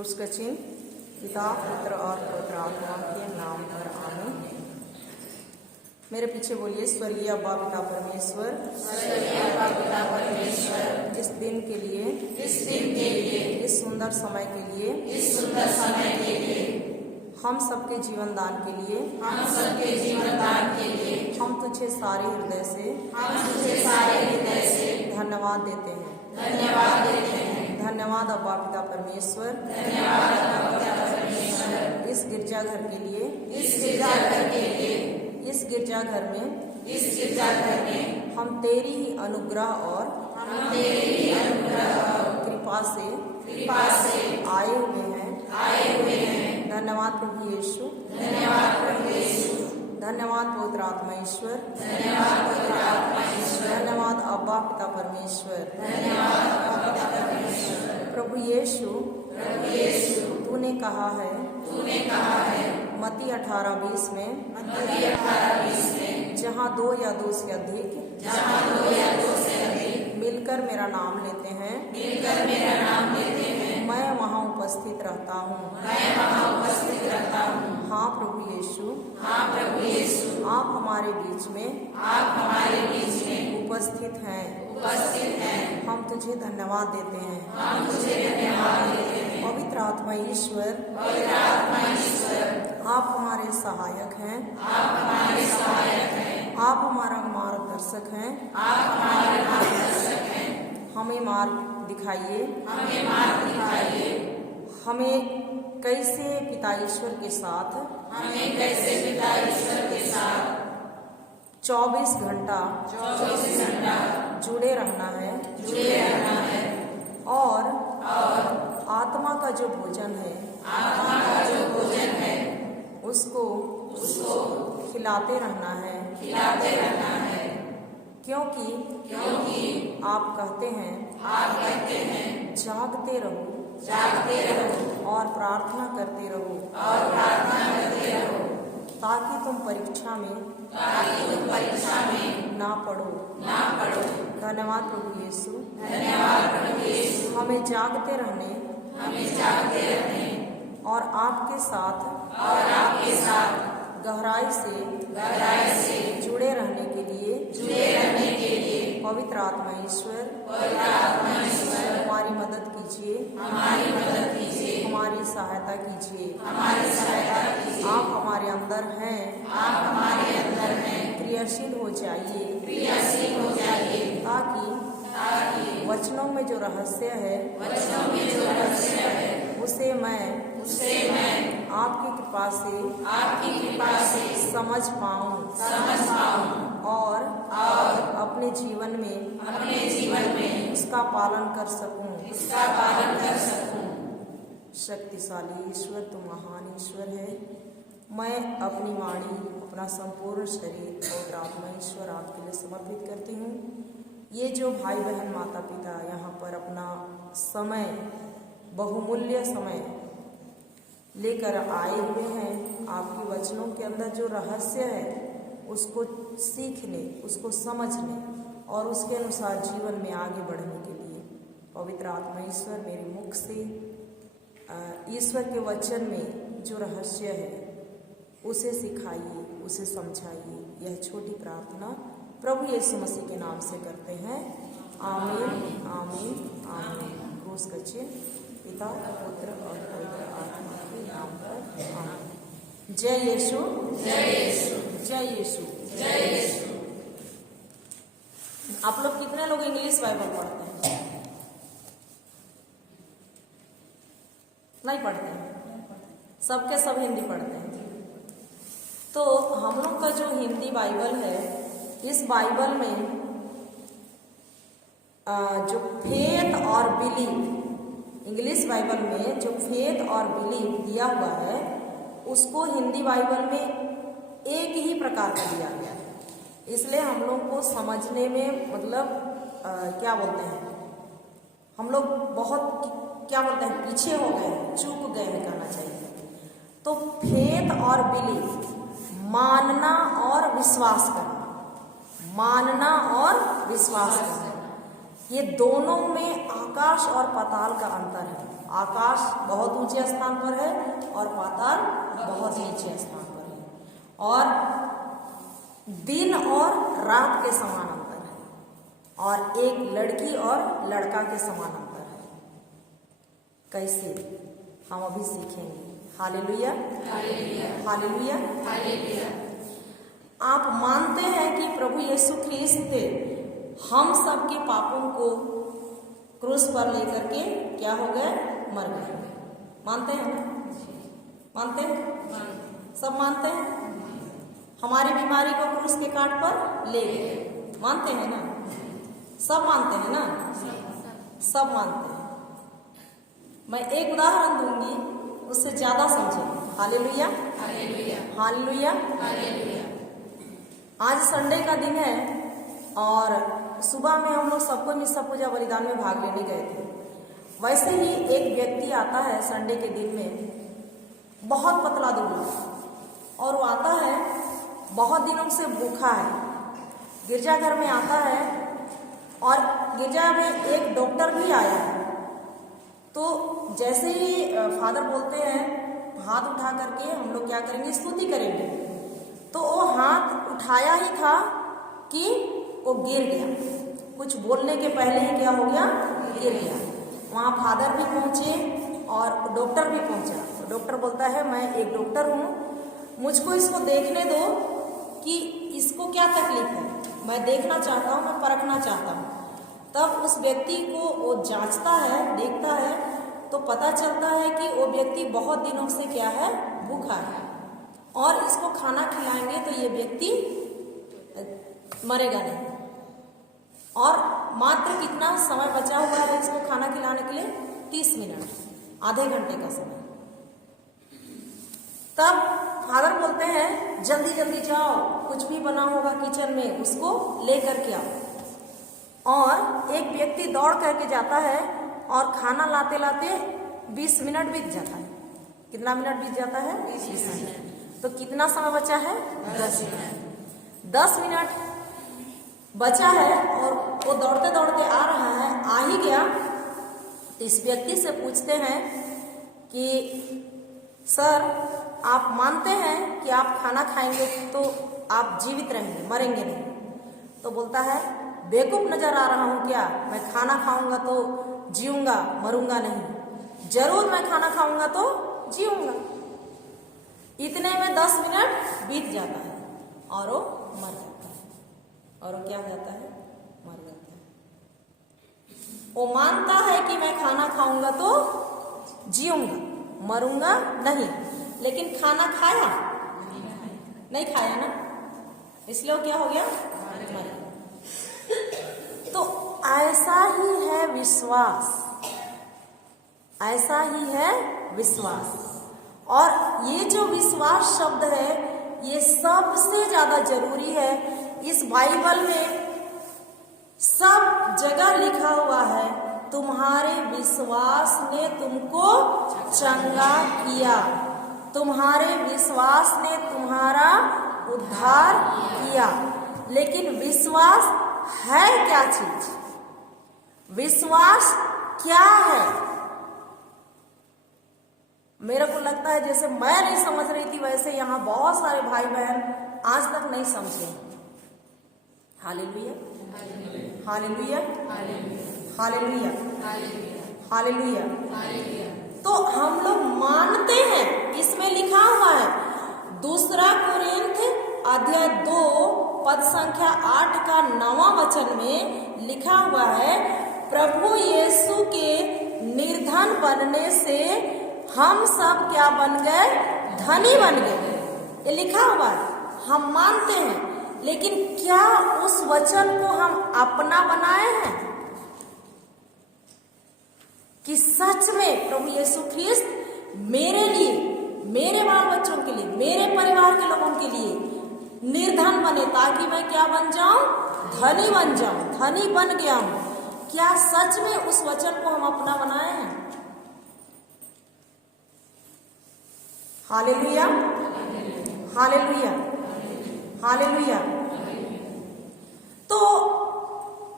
उसका चिन्ह पिता पुत्र और पवित्र आत्मा के नाम पर आमीन। मेरे पीछे बोलिए, स्वर्गीय अब्बा पिता परमेश्वर, इस दिन के लिए, इस सुंदर समय के लिए, हम सबके जीवन दान के लिए, हम तुझे सारे हृदय से धन्यवाद देते हैं। धन्यवाद अब्बा पिता परमेश्वर, इस गिरजाघर के लिए, इस गिरजाघर में हम तेरी ही अनुग्रह और कृपा से आए हुए हैं। धन्यवाद प्रभु यीशु, धन्यवाद पवित्र आत्मा ईश्वर, धन्यवाद अब्बा पिता परमेश्वर। प्रभु यीशु, तूने कहा है मत्ती 18:20 में, जहाँ 2 या 2 से अधिक मिलकर मेरा नाम लेते हैं, मैं वहाँ उपस्थित रहता हूँ। हाँ प्रभु यीशु, आप हमारे बीच में उपस्थित हैं। हम तुझे धन्यवाद देते हैं। पवित्र आत्मा ईश्वर, आप हमारे सहायक हैं। आप हमारा मार्गदर्शक हैं। हमें मार्ग दिखाइए। हमें कैसे पिता ईश्वर के साथ 24 घंटा जुड़े रहना है और आत्मा का जो भोजन है उसको खिलाते रहना है। क्योंकि आप कहते हैं जागते रहो और प्रार्थना करते रहो ताकि तुम परीक्षा में ना पड़ो। धन्यवाद प्रभु यीशु, हमें जागते रहने और आपके साथ गहराई से जुड़े रहने के लिए पवित्र आत्मा ईश्वर हमारी मदद कीजिए, हमारी सहायता कीजिए। आप हमारे अंदर हैं, क्रियाशील हो जाइए ताकि वचनों में जो रहस्य है उसे मैं आपकी कृपा से समझ पाऊं और अपने जीवन में उसका पालन कर सकूं। शक्तिशाली ईश्वर, तुम महान ईश्वर है। मैं अपनी वाणी, अपना संपूर्ण शरीर और आत्मा ईश्वर आपके लिए समर्पित करती हूँ। ये जो भाई बहन माता पिता यहाँ पर अपना समय, बहुमूल्य समय लेकर आए हुए हैं, आपके वचनों के अंदर जो रहस्य है उसको सीखने, उसको समझने और उसके अनुसार जीवन में आगे बढ़ने के लिए पवित्र आत्मा ईश्वर मेरे मुख से ईश्वर के वचन में जो रहस्य है उसे सिखाइए, उसे समझाइए। यह छोटी प्रार्थना प्रभु यीशु मसीह के नाम से करते हैं। आमीन, आमीन, आमीन। क्रूस का चिन्ह पिता, पुत्र और पवित्र आत्मा के नाम पर आमीन। जय यीशु, जय यीशु, जय यीशु, जय यीशु। आप लोग कितने लोग इंग्लिश बाइबल पढ़ते हैं? नहीं पढ़ते हैं, सबके सब हिंदी पढ़ते हैं। तो हम लोग का जो हिंदी बाइबल है, इस बाइबल में जो फेथ और बिलीव, इंग्लिश बाइबल में जो फेथ और बिलीव दिया हुआ है उसको हिंदी बाइबल में एक ही प्रकार का दिया गया है। इसलिए हम लोग को समझने में मतलब क्या बोलते हैं, हम लोग बहुत क्या बोलते हैं पीछे हो गए, चूक गए हैं कहना चाहिए। तो फेथ और बिलीव, मानना और विश्वास करना, ये दोनों में आकाश और पाताल का अंतर है। आकाश बहुत ऊंचे स्थान पर है और पाताल बहुत नीचे स्थान पर है, और दिन और रात के समान अंतर है, और एक लड़की और लड़का के समान अंतर है। कैसे? हम अभी सीखेंगे। Hallelujah, hallelujah, hallelujah. आप मानते हैं कि प्रभु यीशु ख्रीस्त हम सब के पापों को क्रूस पर लेकर के क्या हो गए? मर गए। मानते हैं ना? मानते हैं? सब मानते हैं? हमारी बीमारी को क्रूस के काट पर ले गए। मानते हैं ना? सब मानते हैं ना? सब मानते हैं। मैं एक उदाहरण दूंगी, उससे ज्यादा समझेंगे। Hallelujah, hallelujah, hallelujah, hallelujah. आज संडे का दिन है और सुबह में हम लोग सबको मिस्सा पूजा बलिदान में भाग लेने गए थे। वैसे ही एक व्यक्ति आता है संडे के दिन में, बहुत पतला दुबला, और वो आता है बहुत दिनों से भूखा है। गिरजाघर में आता है और गिरजा में एक डॉक्टर भी आया है। तो जैसे ही फादर बोलते हैं हाथ उठा करके हम लोग क्या करेंगे? स्तुति करेंगे। तो वो हाथ उठाया ही था कि वो गिर गया। कुछ बोलने के पहले ही क्या हो गया? गिर गया। वहाँ फादर भी पहुँचे और डॉक्टर भी पहुँचा। तो डॉक्टर बोलता है मैं एक डॉक्टर हूँ, मुझको इसको देखने दो कि इसको क्या तकलीफ है, मैं देखना चाहता हूँ, मैं परखना चाहता हूँ। तब उस व्यक्ति को वो जांचता है, देखता है, तो पता चलता है कि वो व्यक्ति बहुत दिनों से क्या है? भूखा है, और इसको खाना खिलाएंगे तो ये व्यक्ति मरेगा नहीं। और मात्र कितना समय बचा हुआ है इसको खाना खिलाने के लिए? 30 मिनट, आधे घंटे का समय। तब फादर बोलते हैं जल्दी जल्दी जाओ, कुछ भी बना होगा किचन में उसको लेकर के आओ। और एक व्यक्ति दौड़ करके जाता है और खाना लाते लाते 20 मिनट बीत जाता है। कितना मिनट बीत जाता है? 20 मिनट। तो कितना समय बचा है? 10 मिनट। 10 मिनट बचा है और वो दौड़ते दौड़ते आ रहा है, आ ही गया। इस व्यक्ति से पूछते हैं कि सर आप मानते हैं कि आप खाना खाएंगे तो आप जीवित रहेंगे, मरेंगे नहीं? तो बोलता है बेवकूफ नजर आ रहा हूँ क्या? मैं खाना खाऊंगा तो जीऊंगा, मरूंगा नहीं। जरूर मैं खाना खाऊंगा तो जीऊंगा। इतने में 10 मिनट बीत जाता है और वो मर जाता है। और वो क्या हो जाता है? मर जाता है। वो मानता है कि मैं खाना खाऊंगा तो जीऊंगा, मरूंगा नहीं, लेकिन खाना खाया नहीं? खाया ना, इसलिए क्या हो गया? मर। तो ऐसा ही है विश्वास, ऐसा ही है विश्वास। और ये जो विश्वास शब्द है ये सबसे ज्यादा जरूरी है। इस बाइबल में सब जगह लिखा हुआ है तुम्हारे विश्वास ने तुमको चंगा किया, तुम्हारे विश्वास ने तुम्हारा उद्धार किया। लेकिन विश्वास है क्या चीज? विश्वास क्या है? मेरे को लगता है जैसे मैं नहीं समझ रही थी वैसे यहाँ बहुत सारे भाई बहन आज तक नहीं समझे। Hallelujah, hallelujah, hallelujah, hallelujah. तो हम लोग मानते हैं, इसमें लिखा हुआ है 2 कोरिन्थ अध्याय 2 पद संख्या 8 का 9वां वचन में लिखा हुआ है प्रभु यीशु के निर्धन बनने से हम सब क्या बन गए? धनी बन गए। ये लिखा हुआ है, हम मानते हैं। लेकिन क्या उस वचन को हम अपना बनाए हैं कि सच में प्रभु यीशु ख्रीस्त मेरे लिए, मेरे बाल बच्चों के लिए, मेरे परिवार के लोगों के लिए निर्धन बने ताकि मैं क्या बन जाऊं? धनी बन जाऊं। धनी बन गया हूं। क्या सच में उस वचन को हम अपना बनाए हैं? Hallelujah, hallelujah, hallelujah. तो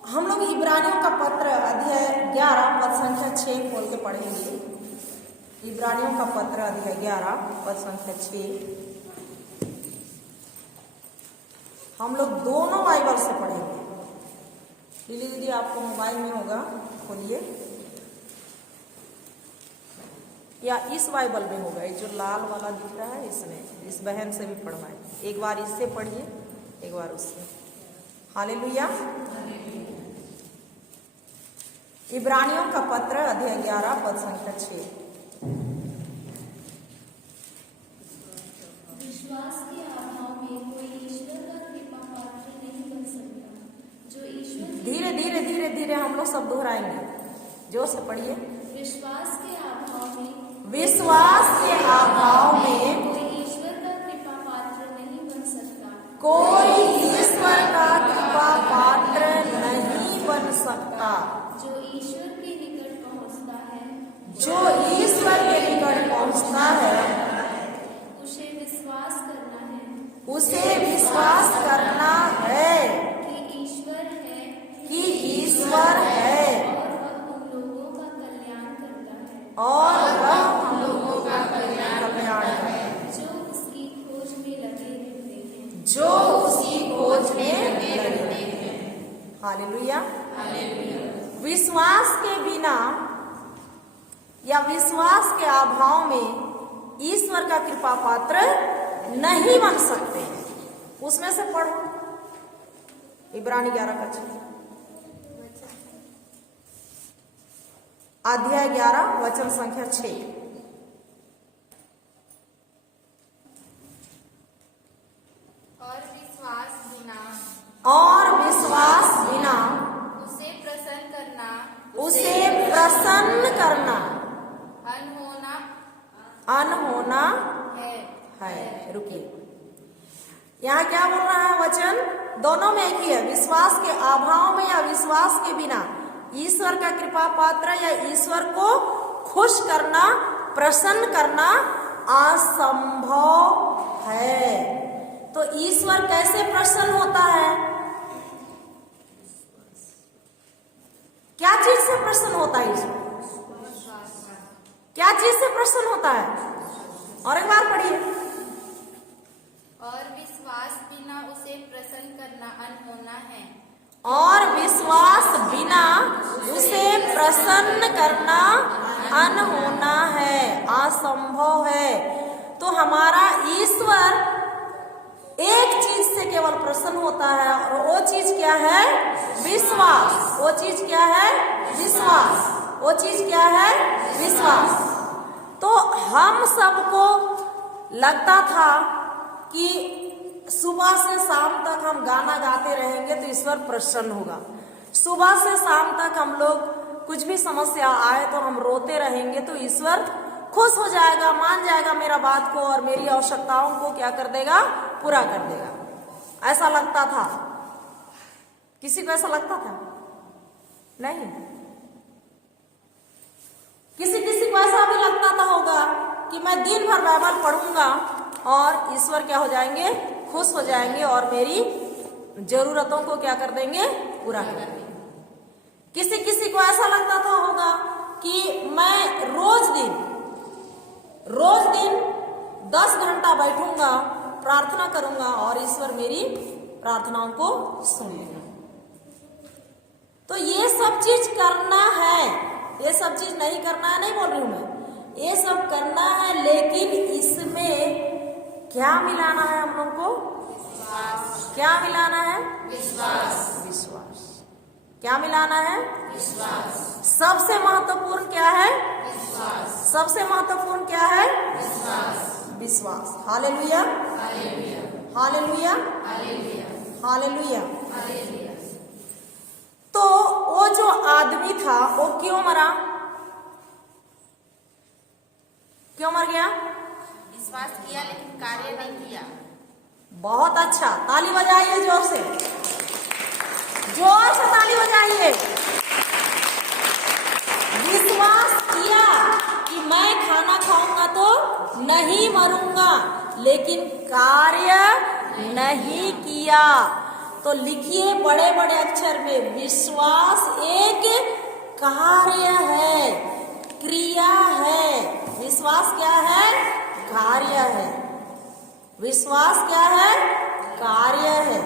हम लोग इब्रानियों का पत्र अध्याय 11 पद संख्या 6 खोल के पढ़ेंगे। इब्रानियों का पत्र अध्याय 11 पद संख्या 6। हम लोग दोनों बाइबल से पढ़ेंगे। लिली दीदी आपको मोबाइल में होगा, खोलिए, या इस बाइबल में होगा, ये जो लाल वाला दिख रहा है इसमें, इस बहन से भी पढ़वाएं। एक बार इससे पढ़िए, एक बार उससे। हालेलुया। इब्रानियों का पत्र अध्याय 11 पद संख्या 6। विश्वास के अभाव में कोई ईश्वर का कृपा पात्र नहीं बन सकता, जो ईश्वर धीरे धीरे धीरे धीरे हम लोग सब दोहराएंगे, जोर से पढ़िए। विश्वास के अभाव में कोई ईश्वर का कृपा पात्र नहीं बन सकता, जो ईश्वर के निकट पहुंचता है, उसे विश्वास करना है कि ईश्वर है और वह उन लोगों का कल्याण करता है जो उसकी खोज में लगे हैं। हालेलुया। विश्वास के बिना या विश्वास के अभाव में ईश्वर का कृपा पात्र नहीं बन सकते। उसमें से पढ़ो इब्रानी 11 का 6, अध्याय 11 वचन संख्या 6। और विश्वास बिना उसे प्रसन्न करना अनहोना है। रुकिए, यहाँ क्या बोल रहा है वचन? दोनों में एक ही है। विश्वास के अभाव में या विश्वास के बिना ईश्वर का कृपा पात्र या ईश्वर को खुश करना, प्रसन्न करना असंभव है। तो ईश्वर कैसे प्रसन्न होता है? क्या चीज से प्रसन्न होता है ईश्वर? क्या चीज से प्रसन्न होता है? और एक बार पढ़िए। और विश्वास बिना उसे प्रसन्न करना अनहोना है। और विश्वास बिना उसे प्रसन्न करना अनहोना है, असंभव है। तो हमारा ईश्वर एक चीज से केवल प्रसन्न होता है, और वो चीज क्या है? विश्वास। वो चीज क्या है? विश्वास। वो चीज क्या है? विश्वास। तो हम सबको लगता था कि सुबह से शाम तक हम गाना गाते रहेंगे तो ईश्वर प्रसन्न होगा। सुबह से शाम तक हम लोग कुछ भी समस्या आए तो हम रोते रहेंगे तो ईश्वर खुश हो जाएगा, मान जाएगा मेरा बात को और मेरी आवश्यकताओं को क्या कर देगा? पूरा कर देगा। ऐसा लगता था। किसी को ऐसा लगता था? नहीं। किसी को ऐसा भी लगता था होगा कि मैं दिन भर बाइबल पढ़ूंगा और ईश्वर क्या हो जाएंगे? खुश हो जाएंगे और मेरी जरूरतों को क्या कर देंगे? पूरा कर देंगे। किसी को ऐसा लगता था होगा कि मैं रोज दिन 10 घंटा बैठूंगा, प्रार्थना करूंगा और ईश्वर मेरी प्रार्थनाओं को सुनेगा। तो ये सब चीज करना है, ये सब चीज नहीं करना है नहीं बोल रही हूं मैं, ये सब करना है, लेकिन इसमें क्या मिलाना है हम लोग को? क्या मिलाना है? विश्वास। क्या मिलाना है? विश्वास। सबसे महत्वपूर्ण क्या है? विश्वास। सबसे महत्वपूर्ण क्या है? विश्वास। Hallelujah, hallelujah, hallelujah. तो वो जो आदमी था वो क्यों मरा? क्यों मर गया? विश्वास किया लेकिन कार्य नहीं किया। बहुत अच्छा, ताली बजाइए जोर से, जोर से ताली बजाइए। विश्वास किया कि मैं खाना खाऊंगा तो नहीं मरूंगा, लेकिन कार्य नहीं किया। तो लिखिए बड़े बड़े अक्षर में, विश्वास एक कार्य है, क्रिया है। विश्वास क्या है? कार्य है। विश्वास क्या है? कार्य है।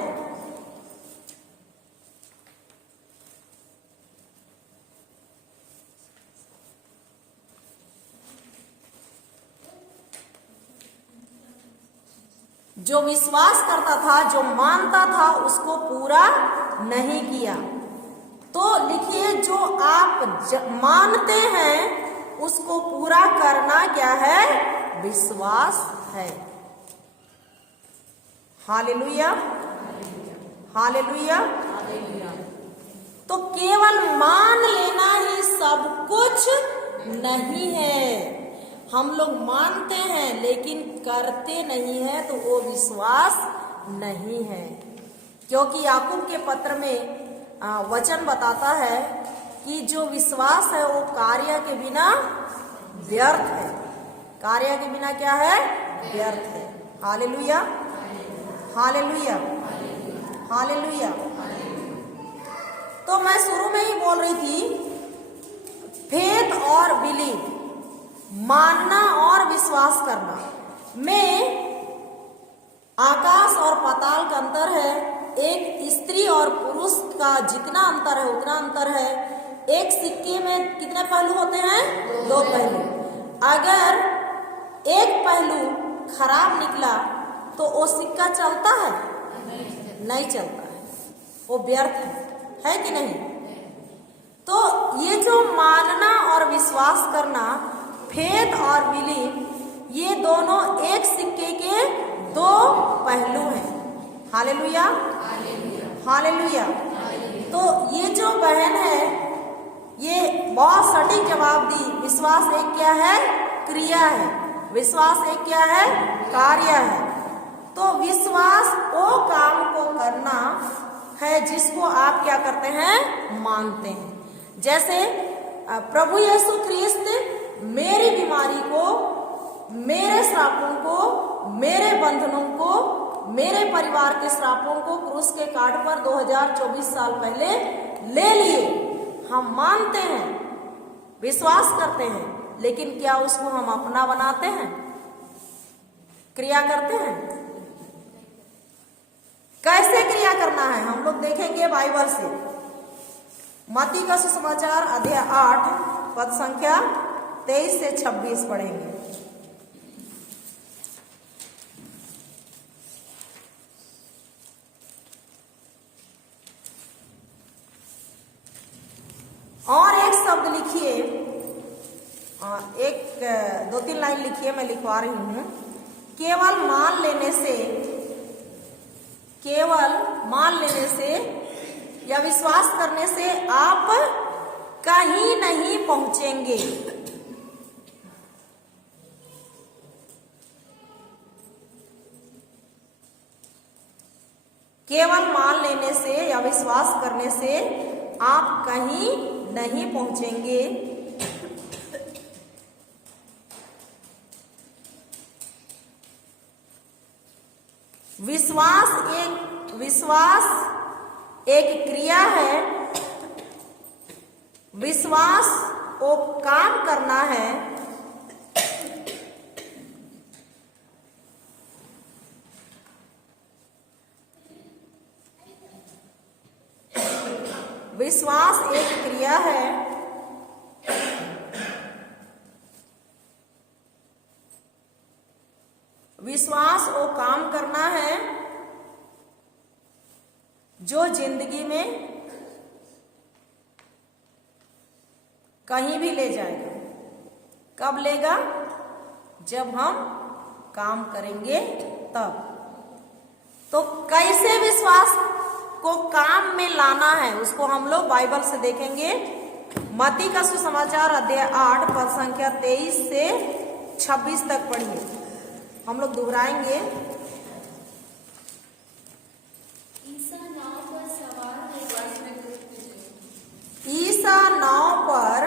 जो विश्वास करता था, जो मानता था, उसको पूरा नहीं किया। तो लिखिए, जो आप मानते हैं उसको पूरा करना क्या है? विश्वास है। Hallelujah, hallelujah. तो केवल मान लेना ही सब कुछ नहीं है। हम लोग मानते हैं लेकिन करते नहीं हैं, तो वो विश्वास नहीं है। क्योंकि याकूब के पत्र में वचन बताता है कि जो विश्वास है वो कार्य के बिना व्यर्थ है। कार्य के बिना क्या है? व्यर्थ है। Hallelujah, hallelujah, hallelujah. तो मैं शुरू में ही बोल रही थी, फेथ और बिलीव, मानना और विश्वास करना में आकाश और पाताल का अंतर है। एक स्त्री और पुरुष का जितना अंतर है उतना अंतर है। एक सिक्के में कितने पहलू होते हैं? 2 पहलू। अगर एक पहलू खराब निकला तो वो सिक्का चलता है? नहीं चलता है, वो व्यर्थ है कि नहीं? तो ये जो मानना और विश्वास करना, फेथ और बिलीव, ये दोनों एक सिक्के के 2 पहलू हैं। Hallelujah, hallelujah. तो ये जो बहन है ये बहुत सटीक जवाब दी। विश्वास एक क्या है? क्रिया है। विश्वास एक क्या है? कार्य है। तो विश्वास वो काम को करना है जिसको आप क्या करते हैं? मानते हैं। जैसे प्रभु यीशु ख्रिस्त मेरी बीमारी को, मेरे श्रापों को, मेरे बंधनों को, मेरे परिवार के श्रापों को क्रूस के काट पर 2024 साल पहले ले लिए। हम मानते हैं, विश्वास करते हैं, लेकिन क्या उसको हम अपना बनाते हैं? क्रिया करते हैं? कैसे क्रिया करना है हम लोग देखेंगे बाइबल से। मत्ती का सुसमाचार अध्याय 8 पद संख्या 23 से 26 पढ़ेंगे। और एक शब्द लिखिए, 2-3 लाइन लिखिए, मैं लिखवा रही हूं। केवल मान लेने से या विश्वास करने से आप कहीं नहीं पहुंचेंगे। केवल मान लेने से या विश्वास करने से आप कहीं नहीं पहुंचेंगे। विश्वास एक क्रिया है। विश्वास वो काम करना है। विश्वास एक क्रिया है। विश्वास वो काम करना है जो जिंदगी में कहीं भी ले जाएगा। कब लेगा? जब हम काम करेंगे तब। तो कैसे विश्वास को काम में लाना है उसको हम लोग बाइबल से देखेंगे। मत्ती का सुसमाचार अध्याय 8 पद संख्या 23 से 26 तक पढ़िए। हम लोग दोहराएंगे। ईसा नाव पर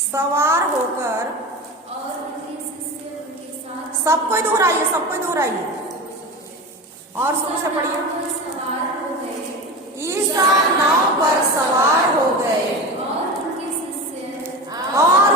सवार होकर सबको दोहराइए और शुरू से पढ़िए। ईसा नाव पर सवार हो गए और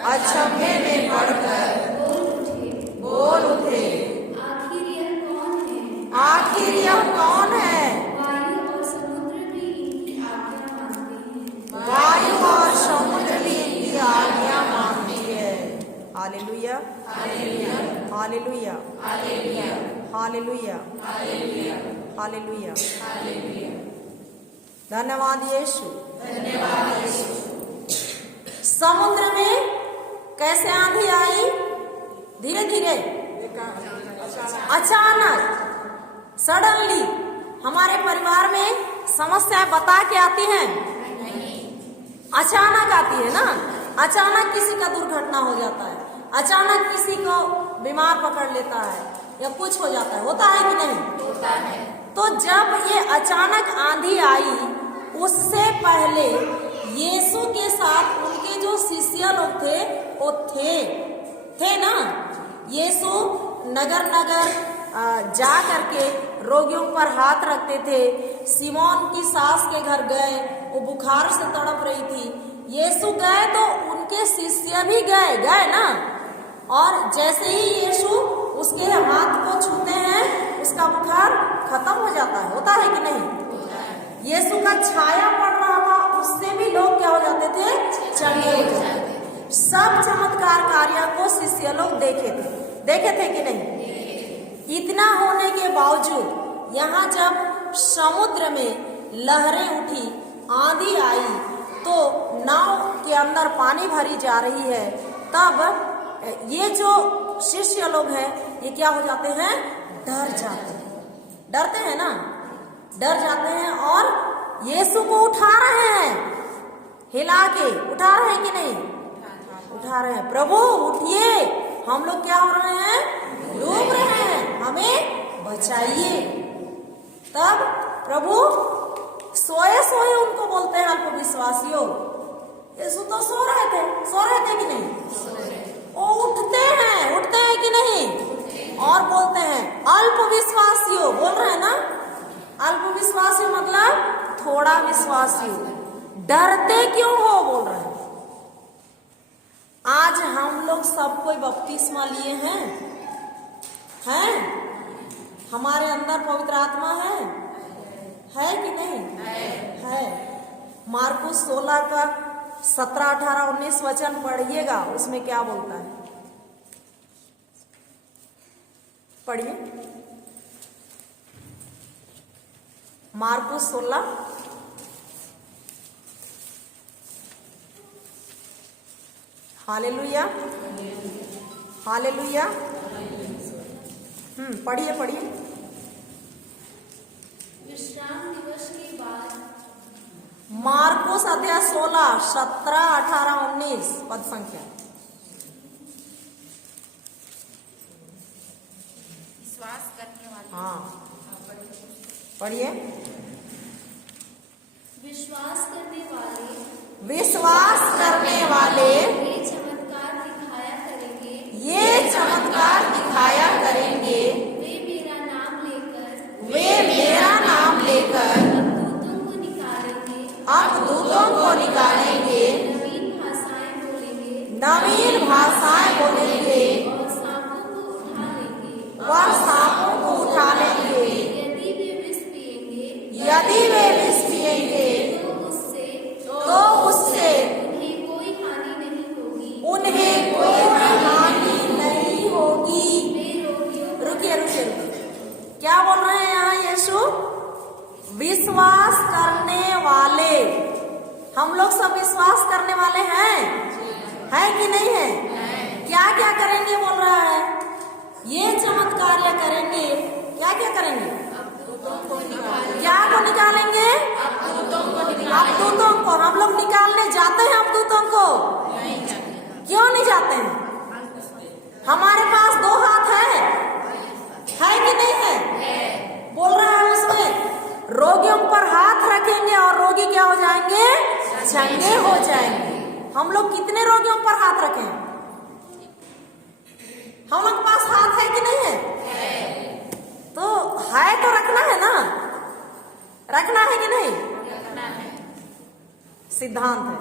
अचंभे में पड़कर बोल उठे, आखिर यह कौन है? आखिर यह कौन है? वायु और समुद्र भी इनकी आज्ञा मानते हैं। वायु और समुद्र भी इनकी आज्ञा मानती है। Hallelujah, hallelujah, hallelujah, hallelujah, hallelujah. धन्यवाद यीशु, धन्यवाद यीशु। समुद्र में कैसे आंधी आई? धीरे धीरे, अचानक, सडनली। हमारे परिवार में समस्याएं बता के आती हैं? अचानक आती है ना। अचानक किसी का दुर्घटना हो जाता है, अचानक किसी को बीमार पकड़ लेता है या कुछ हो जाता है, होता है कि नहीं? होता है। तो जब ये अचानक आंधी आई, उससे पहले यीशु के साथ उनके जो शिष्य लोग थे वो थे ना। यीशु नगर नगर जा करके रोगियों पर हाथ रखते थे। सिमोन की सास के घर गए, वो बुखार से तड़प रही थी। यीशु गए तो उनके शिष्य भी गए ना। और जैसे ही यीशु उसके हाथ को छूते हैं, उसका बुखार खत्म हो जाता है। होता है कि नहीं? यीशु का छाया पड़ रहा था, उससे भी लोग क्या हो जाते थे? चंगे हो जाते। सब चमत्कार कार्य को शिष्य लोग देखे थे कि नहीं? इतना होने के बावजूद यहाँ जब समुद्र में लहरें उठी, आंधी आई, तो नाव के अंदर पानी भरी जा रही है, तब ये जो शिष्य लोग हैं ये क्या हो जाते हैं? डरते हैं ना, डर जाते हैं और यीशु को उठा रहे हैं, हिला के उठा रहे हैं कि नहीं? उठा रहे हैं। प्रभु उठिए, हम लोग क्या हो रहे हैं? डूब रहे हैं, हमें बचाइए। तब प्रभु सोए उनको बोलते हैं, अल्पविश्वासियों। यीशु तो सो रहे थे कि नहीं? वो उठते हैं कि नहीं? और बोलते हैं अल्पविश्वासियों, बोल रहे हैं ना। अल्पविश्वासियों मतलब थोड़ा विश्वासियों, डरते क्यों हो? बोल रहे हैं। आज हम लोग सब कोई बपतिस्मा लिए हैं? हमारे अंदर पवित्र आत्मा है कि नहीं? है। मार्कुस 16 का 17, 18, 19 वचन पढ़िएगा, उसमें क्या बोलता है? पढ़िए। Markus 16, hallelujah, hallelujah. पढ़िए। विश्राम दिवस के बाद मार्कुस अध्याय 16, 17, 18, 19 पद संख्या। विश्वास करने वाले। हाँ, पढ़िए। विश्वास करने वाले ये चमत्कार दिखाया करेंगे। वे मेरा नाम लेकर अब दूतों को निकालेंगे, नवीन नवीन भाषाएं बोलेंगे और सांपों को उठा लेंगे। यदि वे विष पिएंगे तो उससे उन्हें कोई हानि नहीं होगी। रुकिए। क्या बोल रहे हैं यहाँ यीशु? विश्वास करने वाले। हम लोग सब विश्वास करने वाले हैं कि नहीं है? क्या करेंगे बोल रहा है? ये चमत्कार करेंगे। क्या करेंगे? क्या को निकालेंगे? अबदूतों को। हम लोग निकालने जाते हैं अबदूतों को? क्यों नहीं जाते हैं? हमारे पास 2 हाथ है कि नहीं है? बोल रहा है उसमें रोगियों पर हाथ रखेंगे और रोगी क्या हो जाएंगे? चंगे हो जाएंगे। हम लोग कितने रोगियों पर हाथ रखें? हम लोग पास हाथ है कि नहीं है? तो है तो रखना है ना, रखना है कि नहीं? सिद्धांत है।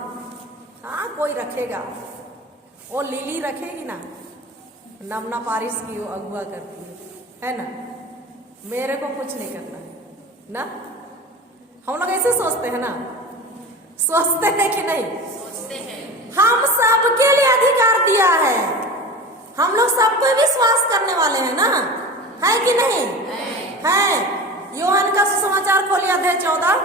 हाँ, कोई रखेगा। वो लिली रखेगी ना, नमना पारिस की वो अगुआ करती है ना। मेरे को कुछ नहीं करना है ना। हम लोग ऐसे सोचते हैं ना, सोचते हैं कि नहीं? सोचते हैं। हम सबके लिए अधिकार दिया है, हम लोग सब पे विश्वास करने वाले हैं ना, है कि नहीं? है। यूहन्ना का सुसमाचार खोलिए अध्याय 14।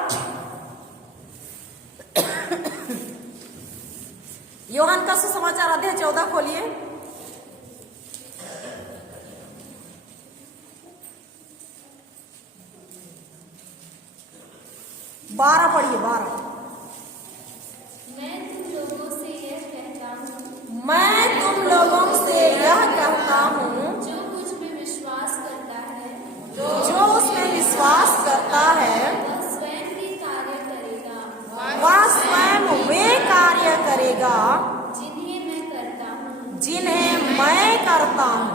यूहन्ना का सुसमाचार अध्याय 14 खोलिए। 12 पढ़िए, 12। मैं तुम लोगों से यह कहता हूँ, मैं तुम लोगों से यह कहता हूँ, जो मुझ में विश्वास करता है जो उसमें विश्वास करता है वह स्वयं भी कार्य करेगा वह स्वयं वे कार्य करेगा जिन्हें मैं करता हूँ, जिन्हें मैं करता हूँ।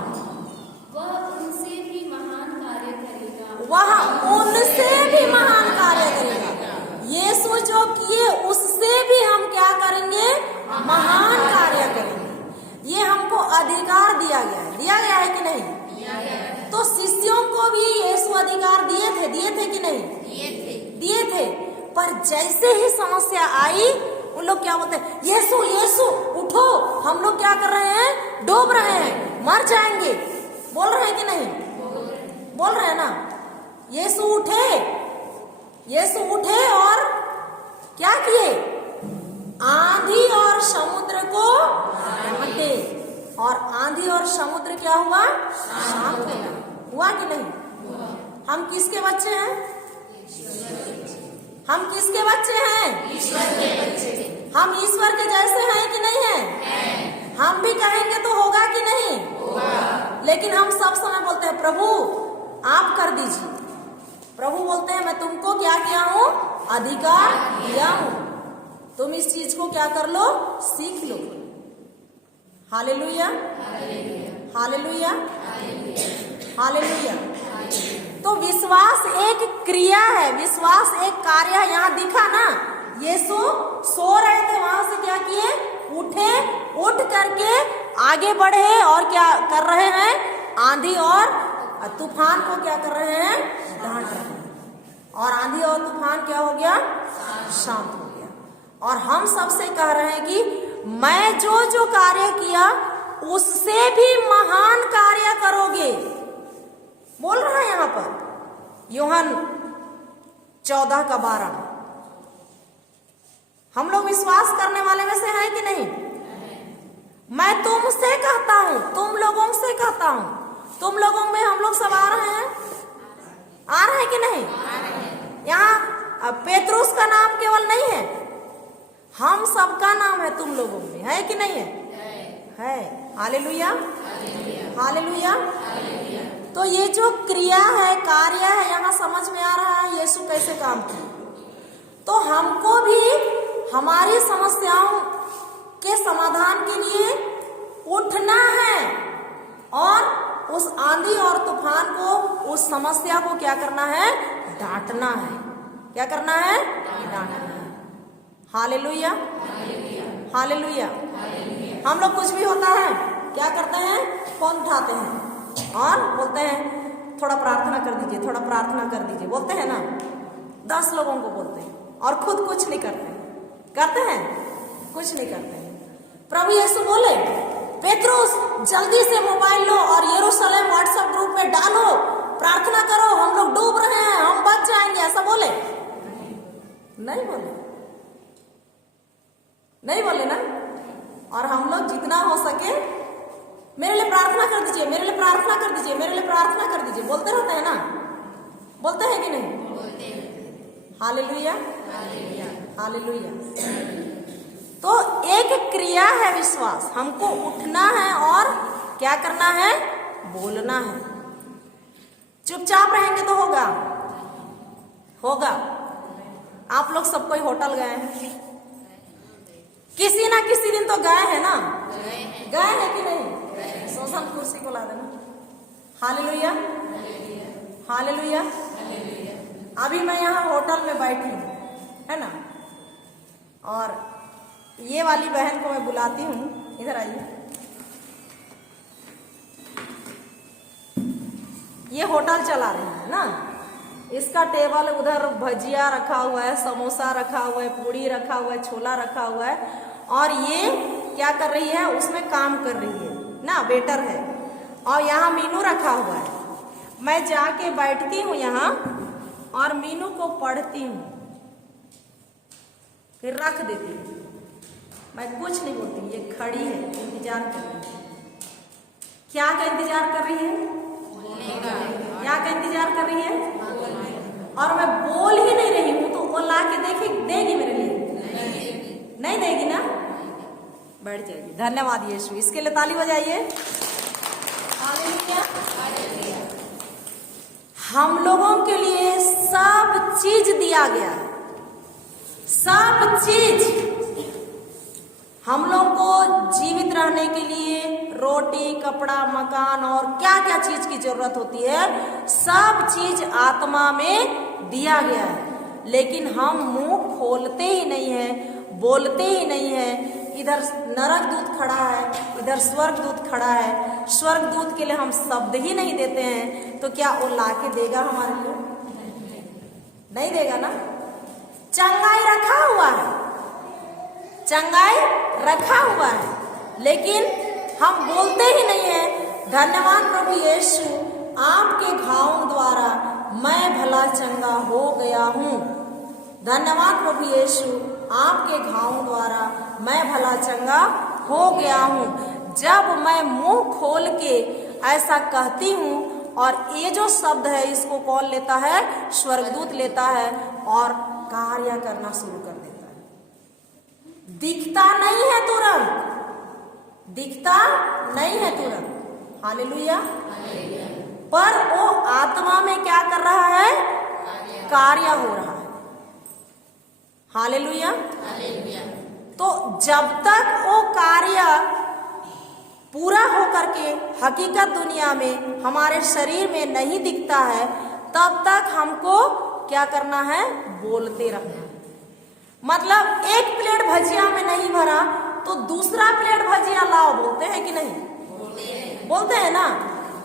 वह उनसे भी महान कार्य करेगा। वह उनसे भी महान कार्य करेगा। यीशु जो किए उससे भी हम क्या करेंगे? महान कार्य करेंगे। ये हमको अधिकार दिया गया है कि नहीं? तो शिष्यों को भी यीशु अधिकार दिए थे कि नहीं? दिए थे। पर जैसे ही समस्या आई, उन लोग क्या बोलते हैं? यीशु यीशु उठो, हम लोग क्या कर रहे हैं? डूब रहे हैं, मर जाएंगे। बोल रहे हैं कि नहीं? बोल रहे हैं ना। यीशु उठे और क्या किए? आंधी और समुद्र को डांटे, और आंधी और समुद्र क्या हुआ? शांत हो गया। हुआ कि नहीं? हम किसके बच्चे हैं? हम किसके बच्चे हैं? ईश्वर के बच्चे। हम ईश्वर के जैसे हैं कि नहीं हैं? हम भी कहेंगे तो होगा कि नहीं? होगा। लेकिन हम सब समय बोलते हैं प्रभु आप कर दीजिए। प्रभु बोलते हैं मैं तुमको क्या किया हूँ? अधिकार दिया हूँ, तुम इस चीज को क्या कर लो? सीख लो। Hallelujah, hallelujah, hallelujah. तो विश्वास एक क्रिया है, विश्वास एक कार्य है। यहाँ दिखा ना, यीशु सो रहे थे, वहां से क्या किए? उठे, उठ करके आगे बढ़े और क्या कर रहे हैं? आंधी और तूफान को क्या कर रहे हैं? डांट रहे हैं। और आंधी और तूफान क्या हो गया? शांत हो गया। और हम सबसे कह रहे हैं कि मैं जो कार्य किया उससे भी महान कार्य करोगे, बोल रहा है यहाँ पर यूहन्ना 14:12। हम लोग विश्वास करने वाले में से हैं कि नहीं? मैं तुमसे कहता हूं, तुम लोगों से कहता हूं, तुम लोगों में हम लोग सब आ रहे हैं, आ रहे हैं कि नहीं? यहाँ पेतरुस का नाम केवल नहीं है, हम सबका नाम है तुम लोगों में, है कि नहीं है? Hallelujah, hallelujah. तो ये जो क्रिया है, कार्य है, यहाँ समझ में आ रहा है यीशु कैसे काम किया। तो हमको भी हमारी समस्याओं के समाधान के लिए उठना है और उस आंधी और तूफान को, उस समस्या को क्या करना है? डांटना है। क्या करना है? डांटना है। Hallelujah, hallelujah. हम लोग कुछ भी होता है क्या करते हैं? फोन उठाते हैं और बोलते हैं थोड़ा प्रार्थना कर दीजिए, थोड़ा प्रार्थना कर दीजिए, बोलते हैं ना। 10 लोगों को बोलते हैं और खुद कुछ नहीं करते। करते हैं? कुछ नहीं करते हैं। प्रभु यीशु बोले पेतरुस जल्दी से मोबाइल लो और यरूशलेम व्हाट्सएप ग्रुप में डालो, प्रार्थना करो, हम लोग डूब रहे हैं, हम बच जाएंगे, ऐसा बोले? नहीं बोले, नहीं बोले ना। और हम लोग जितना हो सके मेरे लिए प्रार्थना कर दीजिए, मेरे लिए प्रार्थना कर दीजिए, मेरे लिए प्रार्थना कर दीजिए, बोलते रहते हैं ना। बोलते हैं कि नहीं? बोलते हैं। Hallelujah, hallelujah, hallelujah. तो एक क्रिया है विश्वास, हमको उठना है और क्या करना है? बोलना है। चुपचाप रहेंगे तो होगा? होगा। आप लोग सब कोई होटल गए हैं, किसी ना किसी दिन तो गए हैं ना? गए हैं कि नहीं? सोशल कुर्सी को ला देना। Hallelujah, hallelujah. अभी मैं यहाँ होटल में बैठी हूँ, है ना, और ये वाली बहन को मैं बुलाती हूँ, इधर आइए। ये होटल चला रही है ना, इसका टेबल उधर भजिया रखा हुआ है, समोसा रखा हुआ है, पूड़ी रखा हुआ है, छोला रखा हुआ है, और ये क्या कर रही है, उसमें काम कर रही है ना, वेटर है। और यहाँ मीनू रखा हुआ है। मैं जाके बैठती हूँ यहाँ और मीनू को पढ़ती हूँ, फिर रख देती हूँ। मैं कुछ नहीं बोलती, ये खड़ी है, इंतजार कर रही है। क्या का इंतजार कर रही है? क्या का इंतजार कर रही है? और मैं बोल ही नहीं रही हूं तो वो ला के देगी मेरे लिए? नहीं देगी ना, बैठ जाएगी। धन्यवाद यीशु, इसके लिए ताली बजाइए। हम लोगों के लिए सब चीज दिया गया है, सब चीज। हम लोग को जीवित रहने के लिए रोटी, कपड़ा, मकान और क्या क्या चीज की जरूरत होती है, सब चीज आत्मा में दिया गया है। लेकिन हम मुंह खोलते ही नहीं है, बोलते ही नहीं है। इधर नरक दूत खड़ा है, इधर स्वर्ग दूत खड़ा है। स्वर्ग दूत के लिए हम शब्द ही नहीं देते हैं, तो क्या वो लाके देगा हमारे लिए? नहीं देगा ना। चंगाई रखा हुआ है, चंगाई रखा हुआ है, लेकिन हम बोलते ही नहीं है। धन्यवाद प्रभु यीशु, आपके घावों द्वारा मैं भला चंगा हो गया हूँ। धन्यवाद प्रभु यीशु, आपके घावों द्वारा मैं भला चंगा हो गया हूँ। जब मैं मुंह खोल के ऐसा कहती हूँ, और ये जो शब्द है इसको कौन लेता है? स्वर्गदूत लेता है और कार्य करना शुरू कर देता है। दिखता नहीं है तुरंत, दिखता नहीं है तुरंत, हालेलुया। पर वो आत्मा में क्या कर रहा है? कार्य हो रहा है, हालेलुया। तो जब तक वो कार्य पूरा होकर के हकीकत दुनिया में हमारे शरीर में नहीं दिखता है, तब तक हमको क्या करना है? बोलते रहना है। मतलब एक प्लेट भजिया में नहीं भरा तो दूसरा प्लेट भजिया लाओ, बोलते हैं कि नहीं? बोलते हैं ना।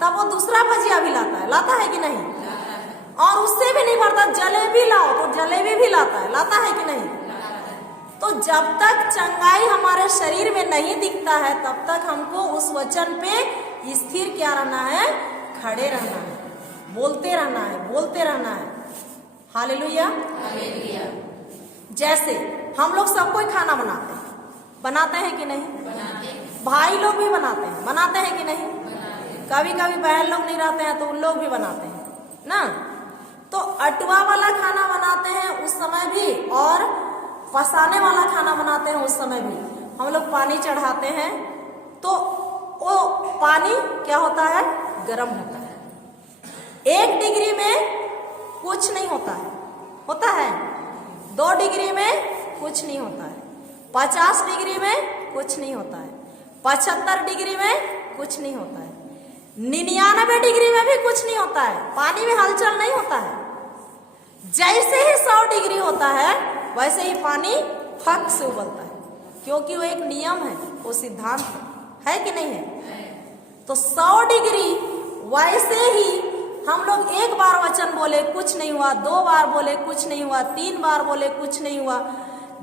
तब वो दूसरा भजिया भी लाता है कि नहीं? और उससे भी नहीं भरता, जलेबी लाओ तो जलेबी भी लाता है कि नहीं? तो जब तक चंगाई हमारे शरीर में नहीं दिखता है, तब तक हमको उस वचन पे स्थिर क्या रहना है? खड़े रहना है, बोलते रहना है, बोलते रहना है। हालेलुया। जैसे हम लोग सब कोई खाना बनाते हैं कि नहीं? भाई लोग भी बनाते हैं कि नहीं? कभी कभी बहन लोग नहीं रहते हैं तो उन लोग भी बनाते हैं ना। तो अटवा वाला खाना बनाते हैं उस समय भी, और फसाने वाला खाना बनाते हैं उस समय भी। हम लोग पानी चढ़ाते हैं तो वो पानी क्या होता है? गर्म होता है। 1 डिग्री में कुछ नहीं होता है, 2 डिग्री में कुछ नहीं होता है, 50 डिग्री में कुछ नहीं होता है, 75 डिग्री में कुछ नहीं होता है, 99 डिग्री में भी कुछ नहीं होता है। पानी में हलचल नहीं होता है। जैसे ही 100 डिग्री होता है वैसे ही पानी फट से उबलता है, क्योंकि वो एक नियम है, वो सिद्धांत है कि नहीं है? तो 100 डिग्री वैसे ही हम लोग एक बार वचन बोले कुछ नहीं हुआ, 2 बार बोले कुछ नहीं हुआ, 3 बार बोले कुछ नहीं हुआ,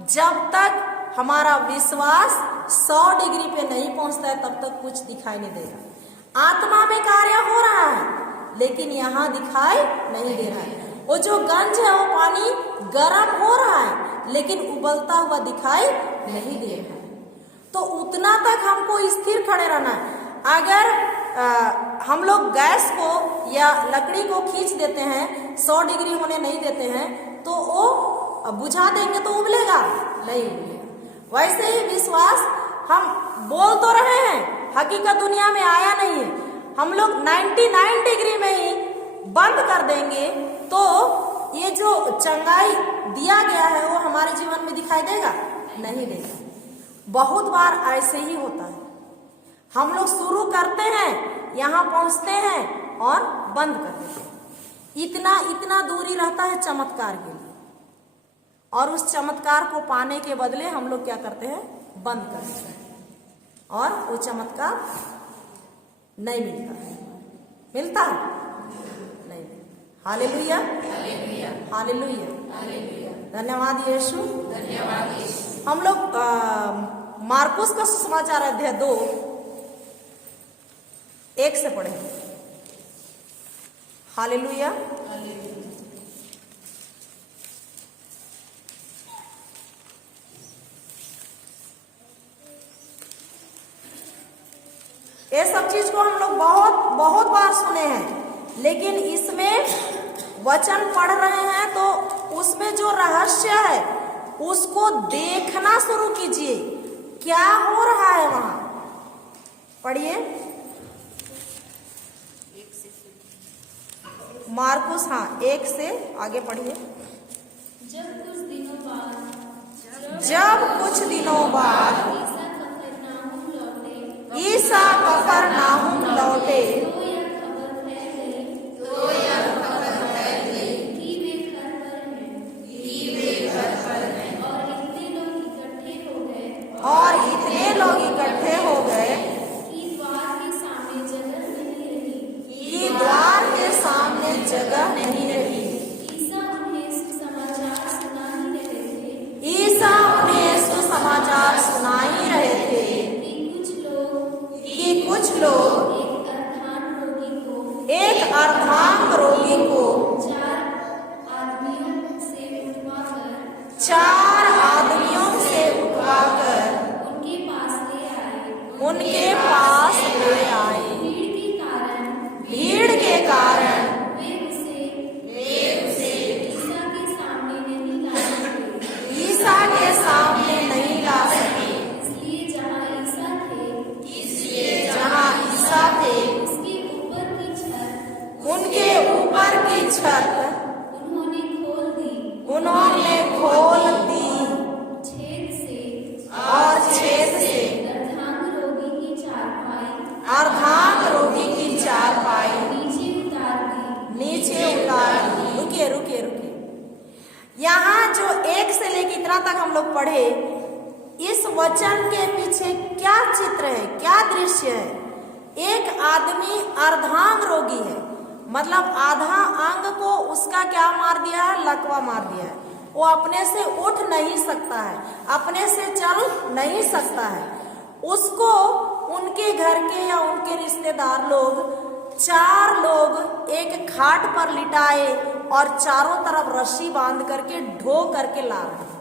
जब तक हमारा विश्वास 100 डिग्री पे नहीं पहुंचता है तब तक कुछ दिखाई नहीं देगा। आत्मा में कार्य हो रहा है लेकिन यहाँ दिखाई नहीं दे रहा है। वो जो गंज है वो पानी गर्म हो रहा है लेकिन उबलता हुआ दिखाई नहीं दे रहा है। तो उतना तक हमको स्थिर खड़े रहना है। अगर हम लोग गैस को या लकड़ी को खींच देते हैं, 100 डिग्री होने नहीं देते हैं, तो वो बुझा देंगे तो उबलेगा नहीं उबलेगा। वैसे ही विश्वास हम बोल तो रहे हैं, हकीकत दुनिया में आया नहीं है। हम लोग 99 डिग्री में ही बंद कर देंगे तो ये जो चंगाई दिया गया है वो हमारे जीवन में दिखाई देगा? नहीं देगा। बहुत बार ऐसे ही होता है, हम लोग शुरू करते हैं, यहाँ पहुंचते हैं और बंद कर देते हैं। इतना दूरी रहता है चमत्कार के लिए, और उस चमत्कार को पाने के बदले हम लोग क्या करते हैं? बंद कर देते हैं, और वो चमत्कार नहीं मिलता है। मिलता है? नहीं। हालेलुया, हालेलुया, धन्यवाद यीशु। हम लोग मार्कुस का सुसमाचार अध्याय 2:1 से पढ़े। हालेलुया। ये सब चीज को हम लोग बहुत बार सुने हैं, लेकिन इसमें वचन पढ़ रहे हैं तो उसमें जो रहस्य है उसको देखना शुरू कीजिए, क्या हो रहा है वहां। पढ़िए मार्कुस, 1 से आगे पढ़िए। जब कुछ दिनों बाद ईसा कफरनाहुम लौटे तो यह खबर फैल गई कि वे घर पर हैं और इतने लोग इकट्ठे हो गए कि द्वार के सामने जगह नहीं रही। ईसा उन्हें सुसमाचार सुना ही रहे थे कि कुछ लोग एक अर्धांग रोगी को 4 आदमियों से उठवाकर उनके पास ले आए। भीड़ के कारण वे उसे ईसा के सामने नहीं ला सके। इसलिए जहाँ ईसा थे उनके ऊपर की छत उन्होंने खोल दी और छेद से अर्धांग रोगी की चारपाई नीचे उतार दी। रुकिए। यहाँ जो 1 से लेकर इतना तक हम लोग पढ़े, इस वचन के पीछे क्या चित्र है, क्या दृश्य है। एक आदमी अर्धांग रोगी है, मतलब आधा अंग को उसका क्या मार दिया है, लकवा मार दिया है। वो अपने से उठ नहीं सकता है, अपने से चल नहीं सकता है। उसको उनके घर के या उनके रिश्तेदार लोग 4 लोग एक खाट पर लिटाए और चारों तरफ रस्सी बांध करके ढो करके ला रहे हैं।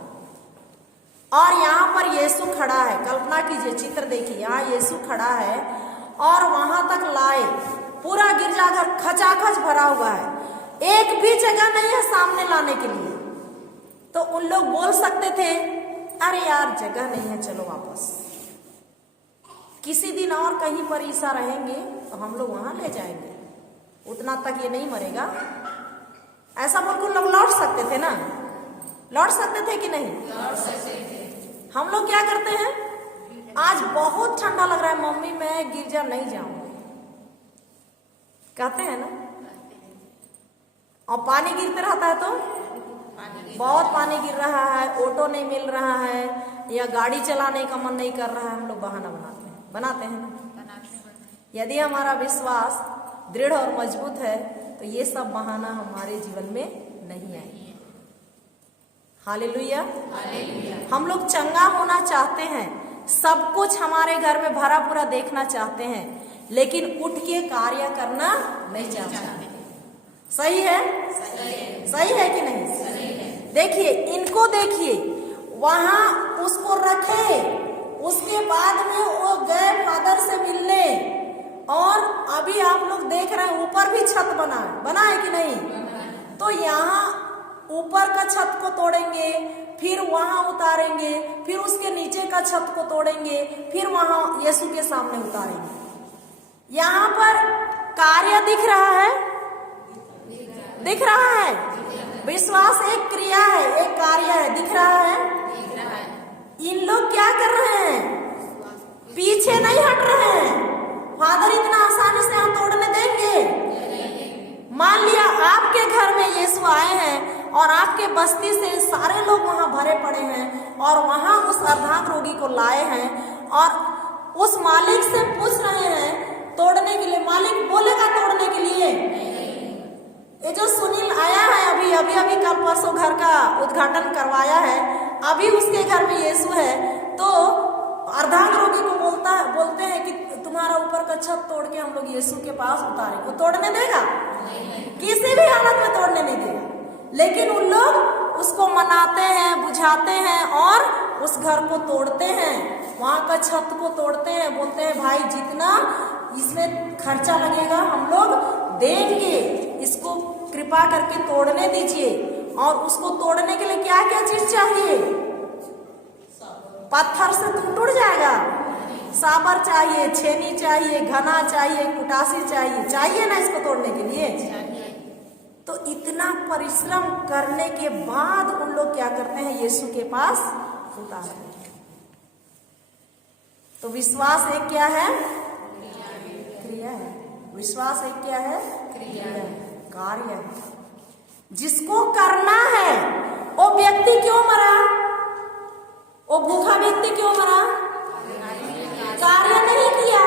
और यहाँ पर यीशु खड़ा है। कल्पना कीजिए, चित्र देखिए, यहाँ यीशु खड़ा है और वहां तक लाए। पूरा गिरजाघर खचाखच भरा हुआ है, एक भी जगह नहीं है सामने लाने के लिए। तो उन लोग बोल सकते थे, अरे यार जगह नहीं है, चलो वापस, किसी दिन और कहीं पर ईसा रहेंगे तो हम लोग वहां ले जाएंगे, उतना तक ये नहीं मरेगा। ऐसा बोलकर लोग लौट सकते थे ना, लौट सकते थे कि नहीं? लौट सकते थे। हम लोग क्या करते हैं, आज बहुत ठंडा लग रहा है मम्मी, मैं गिरजा नहीं जाऊंगी, कहते हैं ना। और पानी गिरते रहता है तो बहुत पानी गिर रहा है, ऑटो नहीं मिल रहा है या गाड़ी चलाने का मन नहीं कर रहा है, हम लोग बहाना बनाते हैं ना। यदि हमारा विश्वास दृढ़ और मजबूत है तो ये सब बहाना हमारे जीवन में नहीं आएंगे। हालेलुया। हम लोग चंगा होना चाहते हैं, सब कुछ हमारे घर में भरा पूरा देखना चाहते हैं, लेकिन उठ के कार्य करना नहीं चाहते। सही है? सही है कि नहीं? देखिए, इनको देखिए, वहां उसको रखे, उसके बाद में वो गए फादर से मिलने, और अभी आप लोग देख रहे हैं ऊपर भी छत बना है कि नहीं? तो यहाँ ऊपर का छत को तोड़ेंगे, फिर वहां उतारेंगे, फिर उसके नीचे का छत को तोड़ेंगे, फिर वहां यीशु के सामने उतारेंगे। यहाँ पर कार्य दिख रहा है, दिख रहा है। विश्वास एक क्रिया है, एक कार्य है, दिख रहा है। इन लोग क्या कर रहे हैं, पीछे नहीं हट रहे हैं। फादर इतना आसानी से हम तोड़ने देंगे? मान लिया आपके घर में यीशु आए हैं और आपके बस्ती से सारे लोग वहां भरे पड़े हैं और वहां उस अर्धांग रोगी को लाए हैं और उस मालिक से पूछ रहे हैं तोड़ने के लिए। मालिक बोलेगा तोड़ने के लिए? ये जो सुनील आया है अभी कल परसों घर का उद्घाटन करवाया है, अभी उसके घर में यीशु है, तो अर्धांग रोगी को बोलते हैं कि तुम्हारा ऊपर का छत तोड़ के हम लोग यीशु के पास उतारे। वो तोड़ने देगा? किसी भी हालत में तोड़ने नहीं देगा। लेकिन उन लोग उसको मनाते हैं, बुझाते हैं और उस घर को तोड़ते हैं, वहां का छत को तोड़ते हैं। बोलते हैं भाई जितना इसमें खर्चा लगेगा हम लोग देंगे, इसको कृपा करके तोड़ने दीजिए। और उसको तोड़ने के लिए क्या क्या चीज चाहिए? पत्थर से तुम टूट जाएगा, साबर चाहिए, छेनी चाहिए, घना चाहिए, कुटासी चाहिए ना इसको तोड़ने के लिए। तो इतना परिश्रम करने के बाद उन लोग क्या करते हैं? यीशु के पास उतारते हैं। तो विश्वास एक क्या है? क्रिया है। विश्वास एक क्या है? क्रिया है, कार्य है। जिसको करना है वो व्यक्ति क्यों मरा? वो भूखा व्यक्ति क्यों मरा? कार्य नहीं किया,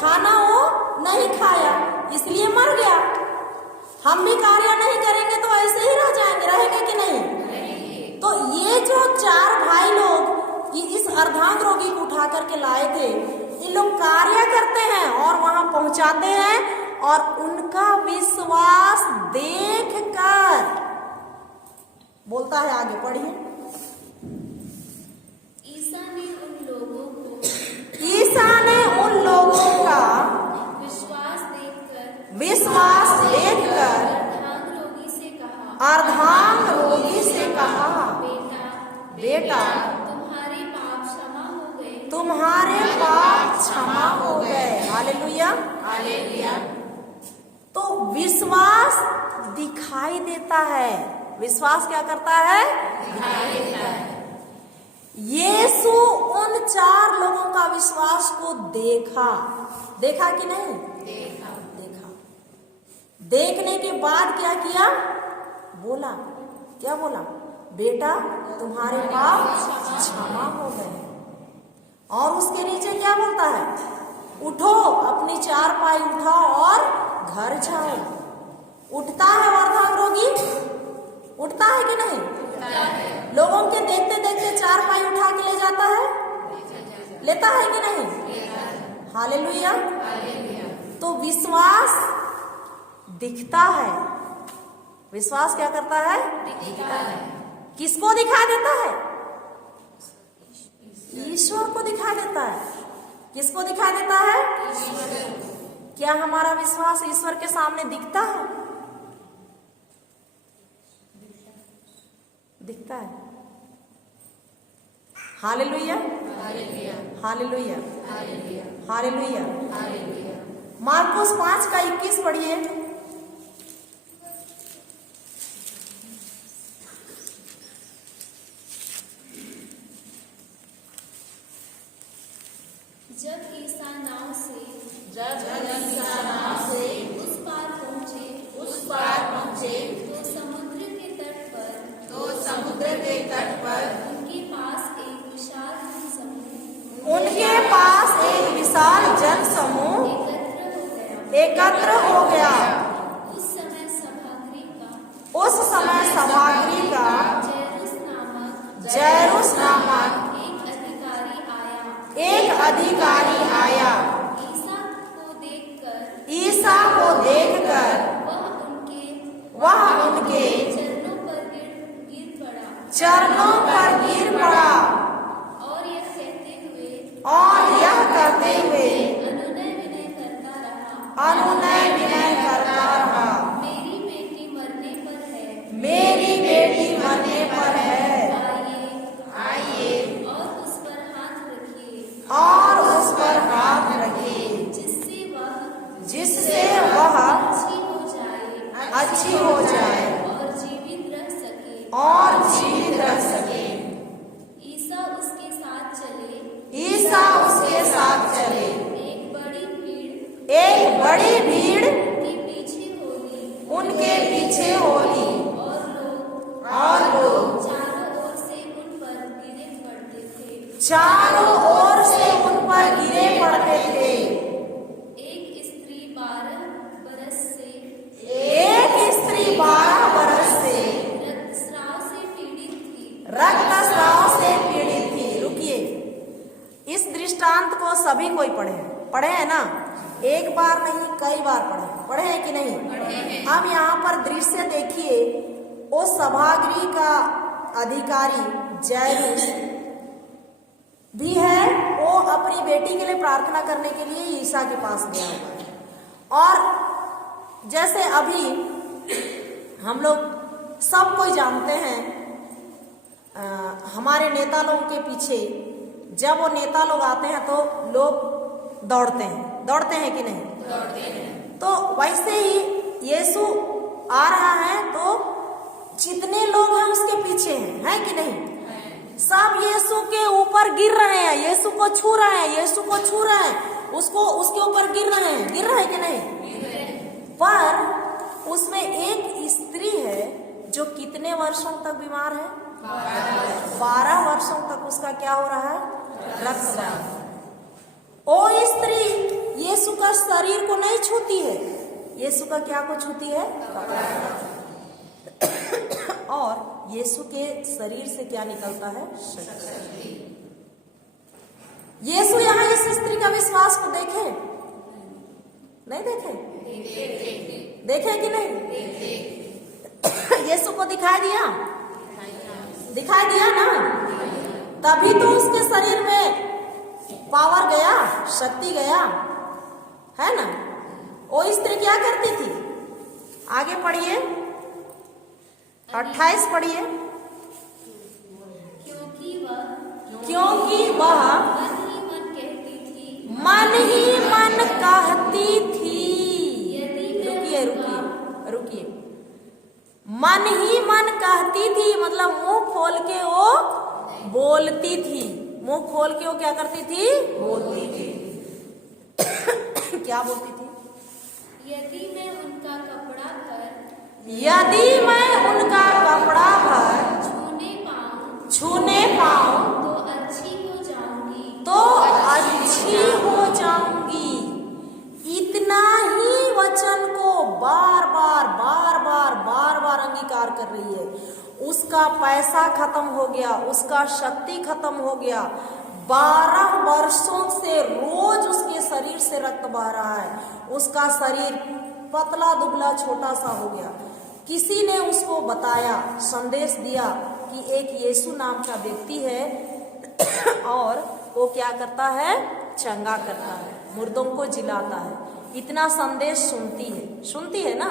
खाना वो नहीं खाया, इसलिए मर गया। हम भी कार्य नहीं करेंगे तो ऐसे ही रह जाएंगे, रहेंगे कि नहीं? तो ये जो 4 भाई लोग इस अर्धांग रोगी को उठा करके लाए थे, इन लोग कार्य करते हैं और वहां पहुंचाते हैं, और उनका विश्वास देखकर बोलता है, आगे पढ़िए। ईसा ने उन लोगों का विश्वास देखकर अर्धांग रोगी से कहा, बेटा तुम्हारे पाप क्षमा हो गए। Hallelujah, hallelujah. तो विश्वास दिखाई देता है। विश्वास क्या करता है? दिखाई देता है। यीशु उन 4 लोगों का विश्वास को देखा कि नहीं? देखा। देखने के बाद क्या किया? बोला, क्या बोला? बेटा तुम्हारे पाप क्षमा हो गए। और उसके नीचे क्या बोलता है? उठो, अपनी 4 पाई उठाओ और घर जाओ। उठता है अर्धांग रोगी? उठता है कि नहीं? लोगों के देखते देखते 4 पाई उठा के ले जाता है, लेता है कि नहीं? हालेलुया। तो विश्वास दिखता है। विश्वास क्या करता है? दिखता है। किसको दिखा देता है? ईश्वर को दिखा देता है। किसको दिखा देता है? क्या हमारा विश्वास ईश्वर के सामने दिखता है? दिखता है। Hallelujah, hallelujah, hallelujah. मार्कुस 5:21 पढ़िए। जब ईसा नाव से उस पार पहुंचे, तो समुद्र के तट पर उनके पास एक विशाल जनसमूह एकत्र हो गया। उस समय सभागृह का जैरुस नामक एक अधिकारी आया। ईसा को देखकर वह उनके चरणों पर गिर पड़ा और यह कहते हुए अनुनय विनय करता रहा, मेरी बेटी मरने पर है, आइए और उस पर हाथ रखिए, जिससे वह अच्छी हो जाए और जीवित रह सके। ईसा उसके साथ चले। एक बड़ी भीड़ उनके पीछे होली और लोग चारों ओर से उन पर गिरे पड़ते थे। एक स्त्री 12 पढ़े हैं ना? एक बार नहीं कई बार पढ़े हैं कि नहीं? अब यहाँ पर दृश्य देखिए, वो सभागृह का अधिकारी जैरूस भी है, वो अपनी बेटी के लिए प्रार्थना करने के लिए ईसा के पास गया हुआ है। और जैसे अभी हम लोग सब कोई जानते हैं, हमारे नेता लोगों के पीछे जब वो नेता लोग आते हैं तो लोग दौड़ते हैं कि नहीं? दौड़ते हैं। तो वैसे ही यीशु आ रहा है तो जितने लोग हैं उसके पीछे हैं कि नहीं? सब यीशु के ऊपर गिर रहे हैं, यीशु को छू रहे हैं, यीशु को छू रहे हैं, उसको उसके ऊपर गिर रहे हैं कि नहीं? पर उसमें एक स्त्री है जो कितने वर्षों तक बीमार है? 12 वर्षों तक उसका क्या हो रहा है? रक्तस्राव। वो स्त्री यीशु का शरीर को नहीं छूती है, यीशु का क्या को छूती है? और यीशु के शरीर से क्या निकलता है? शक्ति। यीशु यहाँ इस स्त्री का विश्वास को देखे नहीं? देखे कि नहीं? यीशु को दिखाई दिया ना, तभी तो उसके शरीर में पावर गया, शक्ति गया, है ना? वो स्त्री क्या करती थी? आगे पढ़िए, 28 पढ़िए। क्योंकि वह मन ही मन कहती थी। रुकिए, मन ही मन कहती थी मतलब मुंह खोल के वो बोलती थी। मुंह खोल के वो क्या करती थी? बोलती थी। क्या बोलती थी? यदि मैं उनका कपड़ा भर छूने पाऊं तो अच्छी हो जाऊंगी। इतना ही वचन को बार बार अंगीकार कर रही है। उसका पैसा खत्म हो गया, उसका शक्ति खत्म हो गया। 12 वर्षों से रोज उसके शरीर से रक्त बह रहा है, उसका शरीर पतला दुबला छोटा सा हो गया। किसी ने उसको बताया, संदेश दिया कि एक यीशु नाम का व्यक्ति है और वो क्या करता है? चंगा करता है, मुर्दों को जिलाता है। इतना संदेश सुनती है ना।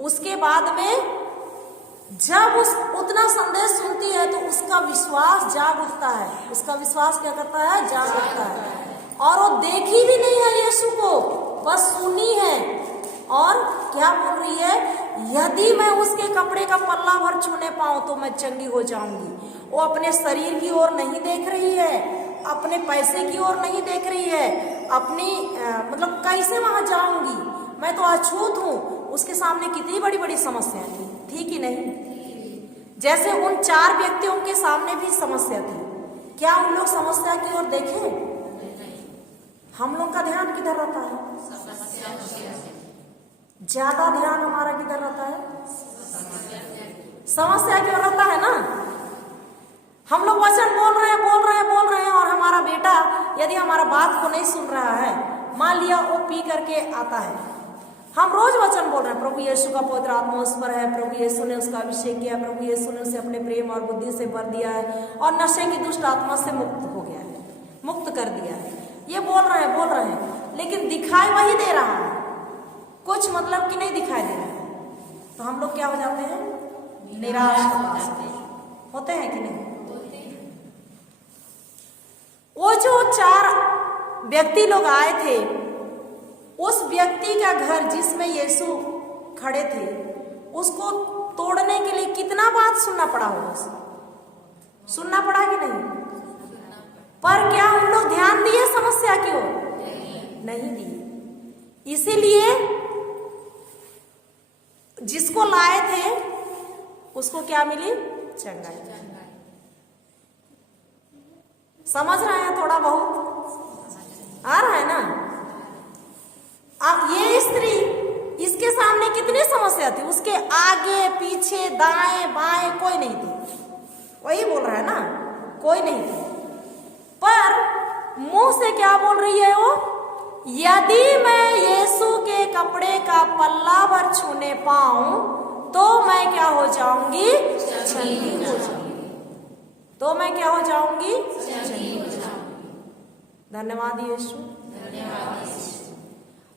उसके बाद में जब उतना संदेश सुनती है तो उसका विश्वास जाग उठता है। उसका विश्वास क्या करता है? जाग उठता है। और वो देखी भी नहीं है यीशु को, बस सुनी है। और क्या बोल रही है? यदि मैं उसके कपड़े का पल्ला भर छूने पाऊं तो मैं चंगी हो जाऊंगी। वो अपने शरीर की ओर नहीं देख रही है, अपने पैसे की ओर नहीं देख रही है, अपनी मतलब कैसे वहां जाऊंगी, मैं तो अछूत हूं। उसके सामने कितनी बड़ी बड़ी समस्याएं थी कि नहीं? जैसे उन 4 व्यक्तियों के सामने भी समस्या थी। क्या उन लोग समस्या की ओर देखे? हम लोग का ध्यान किधर रहता है? ज्यादा ध्यान हमारा किधर रहता है? समस्या की ओर रहता है ना। हम लोग वचन बोल रहे हैं और हमारा बेटा यदि हमारा बात को नहीं सुन रहा है, मान लिया वो पी करके आता है, हम रोज वचन बोल रहे हैं, प्रभु यीशु का पवित्र आत्मा उस पर है, प्रभु यीशु ने उसका अभिषेक किया, प्रभु यीशु ने उसे अपने प्रेम और बुद्धि से भर दिया है और नशे की दुष्ट आत्मा से मुक्त हो गया है, मुक्त कर दिया है। ये बोल रहे हैं, लेकिन दिखाई वही दे रहा है, कुछ मतलब कि नहीं दिखाई दे रहा है। तो हम लोग क्या हो जाते हैं? निराश होते हैं कि नहीं? वो जो 4 व्यक्ति लोग आए थे, उस व्यक्ति का घर जिसमें यीशु खड़े थे, उसको तोड़ने के लिए कितना बात सुनना पड़ा होगा? सुनना पड़ा कि नहीं? पर क्या उन लोग ध्यान दिए समस्या की ओर? नहीं दिए। इसीलिए जिसको लाए थे उसको क्या मिली? चंगाई। समझ रहे हैं? थोड़ा बहुत आ रहा है ना। अब ये स्त्री, इसके सामने कितनी समस्या थी, उसके आगे पीछे दाएं बाएं कोई नहीं थी। वही बोल रहा है ना, कोई नहीं थी। पर मुंह से क्या बोल रही है वो? यदि मैं यीशु के कपड़े का पल्ला भर छूने पाऊं तो मैं क्या हो जाऊंगी? चंगी हो जाऊंगी। तो मैं क्या हो जाऊंगी? चंगी हो जाऊंगी। धन्यवाद यीशु।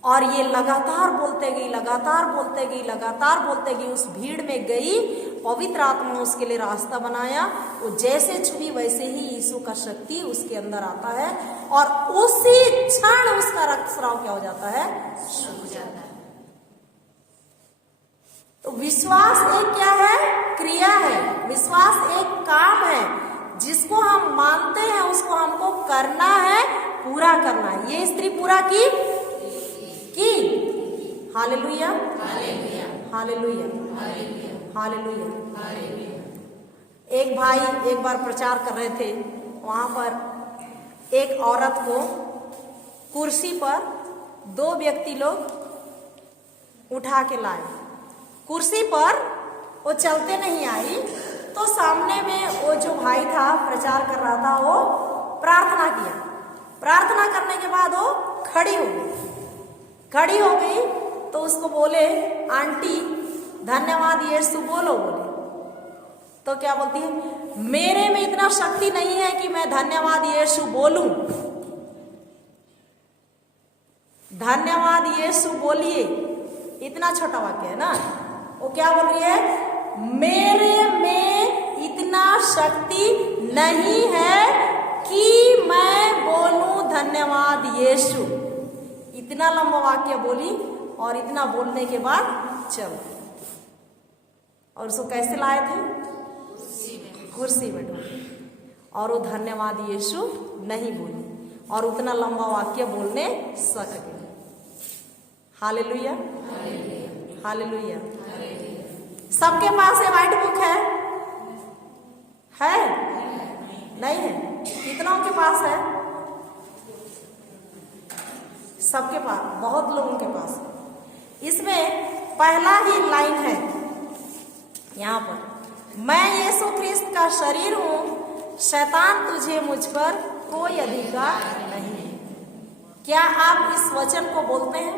और ये लगातार बोलते गई, लगातार बोलते गई, लगातार बोलते गई। उस भीड़ में गई, पवित्र आत्मा उसके लिए रास्ता बनाया। वो जैसे छुई वैसे ही यीशु का शक्ति उसके अंदर आता है और उसी क्षण उसका रक्तस्राव क्या हो जाता है? शुरू हो जाता है। तो विश्वास एक क्या है? क्रिया है। विश्वास एक काम है जिसको हम मानते हैं, उसको हमको करना है, पूरा करना है। ये स्त्री पूरा की। Hallelujah, hallelujah, hallelujah, hallelujah. एक भाई एक बार प्रचार कर रहे थे, वहां पर एक औरत को कुर्सी पर 2 व्यक्ति लोग उठा के लाए। कुर्सी पर वो चलते नहीं आई, तो सामने में वो जो भाई था प्रचार कर रहा था, वो प्रार्थना किया। प्रार्थना करने के बाद वो खड़ी हो गई। खड़ी हो गई तो उसको बोले, आंटी धन्यवाद यीशु बोलो। बोले तो क्या बोलती है? मेरे में इतना शक्ति नहीं है कि मैं धन्यवाद यीशु बोलूं। धन्यवाद यीशु बोलिए, इतना छोटा वाक्य है ना। वो क्या बोल रही है? मेरे में इतना शक्ति नहीं है कि मैं बोलूं धन्यवाद यीशु। इतना लंबा वाक्य बोली और इतना बोलने के बाद चल। और उसको कैसे लाए थे? कुर्सी में ढोए। और वो धन्यवाद यीशु नहीं बोली और उतना लंबा वाक्य बोलने सक गए। Hallelujah, hallelujah. सबके पास ये व्हाइट बुक है? नहीं है? कितनों के पास है? सबके पास, बहुत लोगों के पास। इसमें पहला ही लाइन है यहाँ पर, मैं यीशु ख्रिस्त का शरीर हूं, शैतान तुझे मुझ पर कोई अधिकार नहीं है। क्या आप इस वचन को बोलते हैं?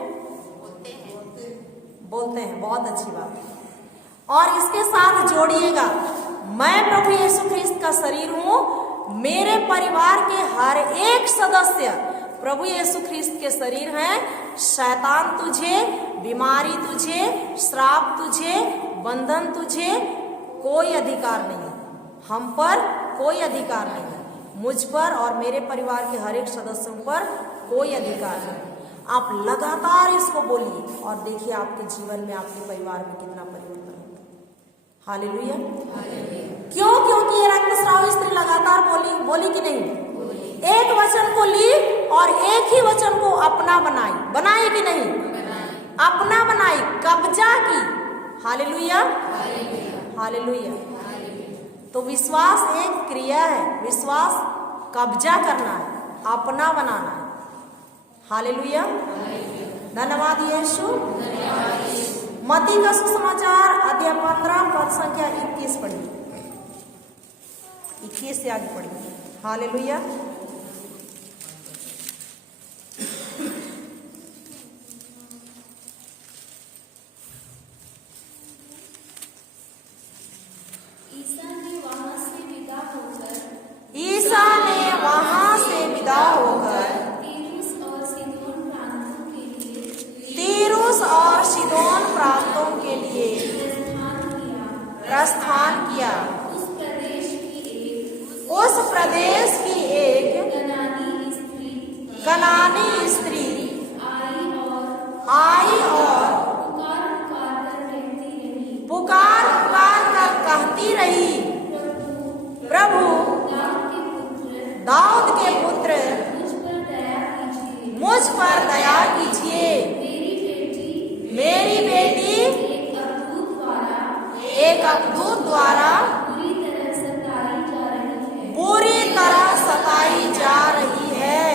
बोलते हैं। बहुत अच्छी बात है। और इसके साथ जोड़िएगा, मैं प्रभु यीशु ख्रिस्त का शरीर हूं, मेरे परिवार के हर एक सदस्य प्रभु यीशु ख्रिस्त के शरीर हैं। शैतान तुझे, बीमारी तुझे, श्राप तुझे, बंधन तुझे कोई अधिकार नहीं है। हम पर कोई अधिकार नहीं है। मुझ पर और मेरे परिवार के हर एक सदस्यों पर कोई अधिकार नहीं। आप लगातार इसको बोलिए और देखिए आपके जीवन में, आपके परिवार में कितना परिवर्तन होता है। हालेलुया। क्यों? क्योंकि ये रक्तस्राव स्त्री लगातार बोली कि नहीं? एक वचन को ली और एक ही वचन को अपना बनाई कि नहीं? अपना बनाई, कब्जा की। Hallelujah, hallelujah. तो विश्वास एक क्रिया है। विश्वास कब्जा करना है, अपना बनाना है। हालेलुया, धन्यवाद यीशु। मत्ती का सुसमाचार अध्याय 15 पद संख्या 21 पढ़िए। 21 से आगे पढ़िए। हालेलुया। ईसा ने वहां से विदा होकर तीरुस और सीदोन प्रांतों के लिए प्रस्थान किया। उस प्रदेश की एक कनानी स्त्री आई और पुकार कर कहती रही, प्रभु दाऊद के पुत्र मुझ पर दया कीजिए। मेरी बेटी एक अवधूत द्वारा बुरी तरह सताई जा रही है।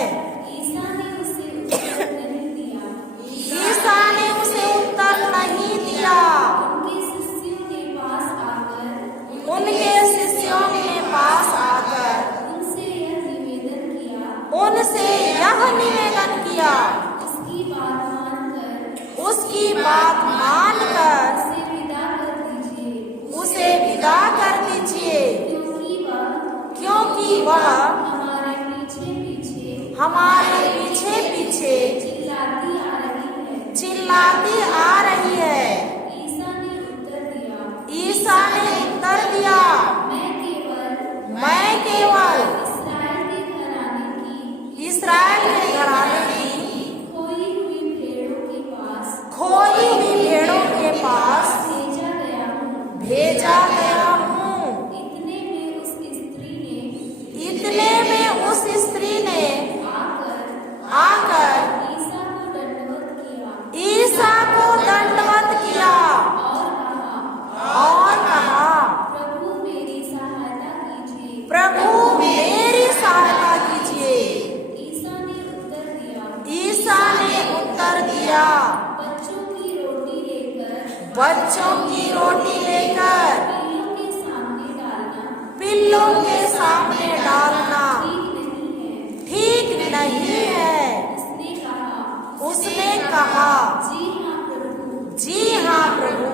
बात मानकर उसे विदा कर दीजिए, उसे विदा कर दीजिए, क्योंकि वह हमारे पीछे पीछे हमारे पीछे पीछे चिल्लाती आ रही है। चिल्लाती आ रही है। ईसा ने उत्तर दिया, ईसा ने उत्तर दिया, मैं केवल इस्राएल के घराने की इस्राएल के घराने की खोई हुई भेड़ों के पास खोई हुई भेड़ों के पास भेजा गया हूँ। भेजा गया हूँ। इतने में उस स्त्री ने आकर ईसा को दंडवत किया और कहा, प्रभु मेरी सहायता कीजिए। प्रभु मेरी सहायता कीजिए। ईसा ने उत्तर दिया, ईसा ने उत्तर दिया, बच्चों की रोटी लेकर बच्चों की रोटी लेकर पिल्लों के सामने डालना पिल्लों के सामने डालना ठीक नहीं है। ठीक नहीं है। उसने कहा, उसने कहा, जी हाँ प्रभु। जी हाँ प्रभु।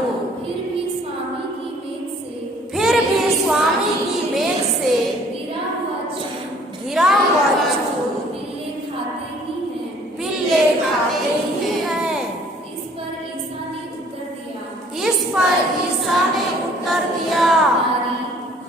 फिर भी स्वामी की मेज से गिरा हुआ चूर पिल्ले खाते ही हैं। इस पर ईसा ने उत्तर दिया, इस पर ईसा ने उत्तर दिया,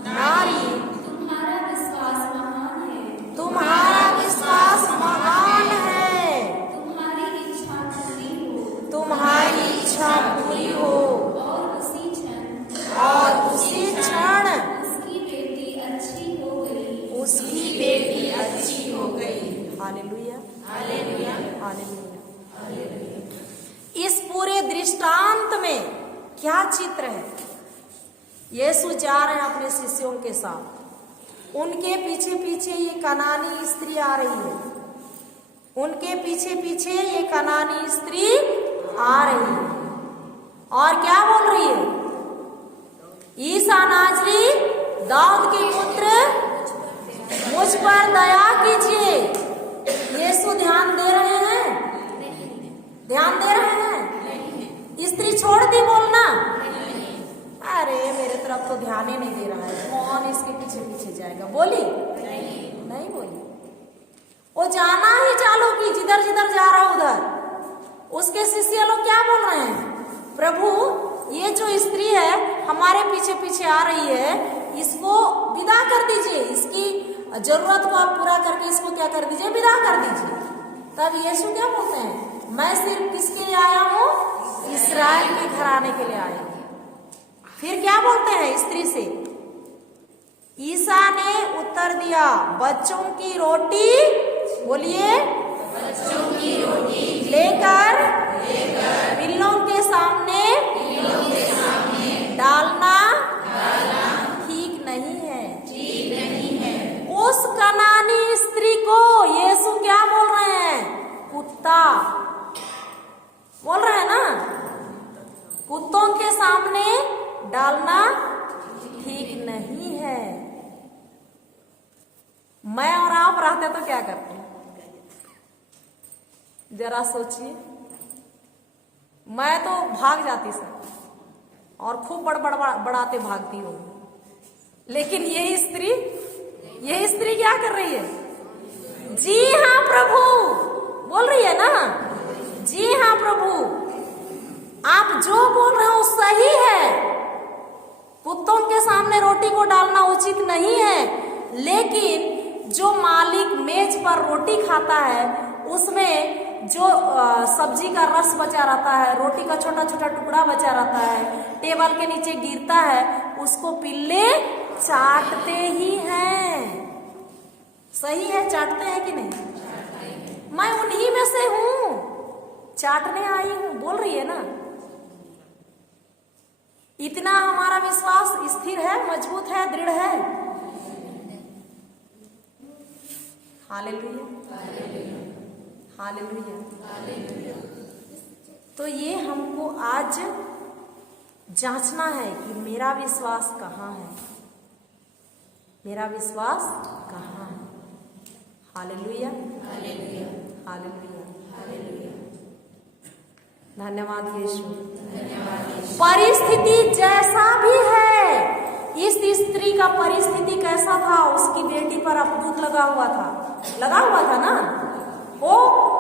नारी तुम्हारा विश्वास महान है। तुम्हारा विश्वास महान है। तुम्हारी इच्छा पूरी हो। तुम्हारी इच्छा पूरी हो। और उसी क्षण और उसी क्षण उसकी बेटी अच्छी हो गई। उसकी बेटी अच्छी हो गई। Hallelujah, hallelujah, hallelujah. इस पूरे दृष्टांत में क्या चित्र है? यीशु जा रहे हैं अपने शिष्यों के साथ। उनके पीछे पीछे ये कनानी स्त्री आ रही है। उनके पीछे पीछे ये कनानी स्त्री आ रही है और क्या बोल रही है? ईसा नाजरी, दाऊद के पुत्र, मुझ पर दया कीजिए। यीशु ध्यान दे रहे हैं? ध्यान दे रहे हैं? स्त्री छोड़ दी बोलना? अरे मेरे तरफ तो ध्यान ही नहीं दे रहा है, कौन इसके पीछे पीछे जाएगा? बोली नहीं बोली। वो जाना ही चालू की, जिधर जिधर जा रहा उधर। उसके शिष्य लोग क्या बोल रहे हैं? प्रभु ये जो स्त्री है हमारे पीछे पीछे आ रही है, इसको विदा कर दीजिए। इसकी जरूरत को आप पूरा करके इसको क्या कर दीजिए? विदा कर दीजिए। तब यीशु क्या बोलते हैं? मैं सिर्फ किसके लिए आया हूँ? इस्राएल के घराने के लिए आया हूँ। फिर क्या बोलते हैं स्त्री से? ईसा ने उत्तर दिया, बच्चों की रोटी, बोलिए, बच्चों की रोटी लेकर पिल्लों के सामने डालना ठीक नहीं है। उस कनानी स्त्री को यीशु क्या बोल रहे हैं? कुत्ता बोल रहे हैं ना? कुत्तों के सामने डालना ठीक नहीं है। मैं और आप रहते तो क्या करते? जरा सोचिए। मैं तो भाग जाती सर और खूब बड़ाते भागती हूँ। लेकिन यही स्त्री क्या कर रही है? जी हाँ प्रभु बोल रही है ना? जी हाँ प्रभु, आप जो बोल रहे हो सही है। कुत्तों के सामने रोटी को डालना उचित नहीं है, लेकिन जो मालिक मेज पर रोटी खाता है उसमें जो सब्जी का रस बचा रहता है, रोटी का छोटा छोटा टुकड़ा बचा रहता है, टेबल के नीचे गिरता है, उसको पिल्ले चाटते ही हैं। सही है, चाटते हैं कि नहीं? मैं उन्हीं में से हूं, चाटने आई हूं, बोल रही है ना? इतना हमारा विश्वास स्थिर है, मजबूत है, दृढ़ है। Hallelujah, hallelujah. तो ये हमको आज जांचना है कि मेरा विश्वास कहाँ है, मेरा विश्वास कहाँ है। Hallelujah, hallelujah, hallelujah, hallelujah. धन्यवाद यीशु। परिस्थिति जैसा भी है, इस स्त्री का परिस्थिति कैसा था, उसकी बेटी पर अपदूत लगा हुआ था ना, वो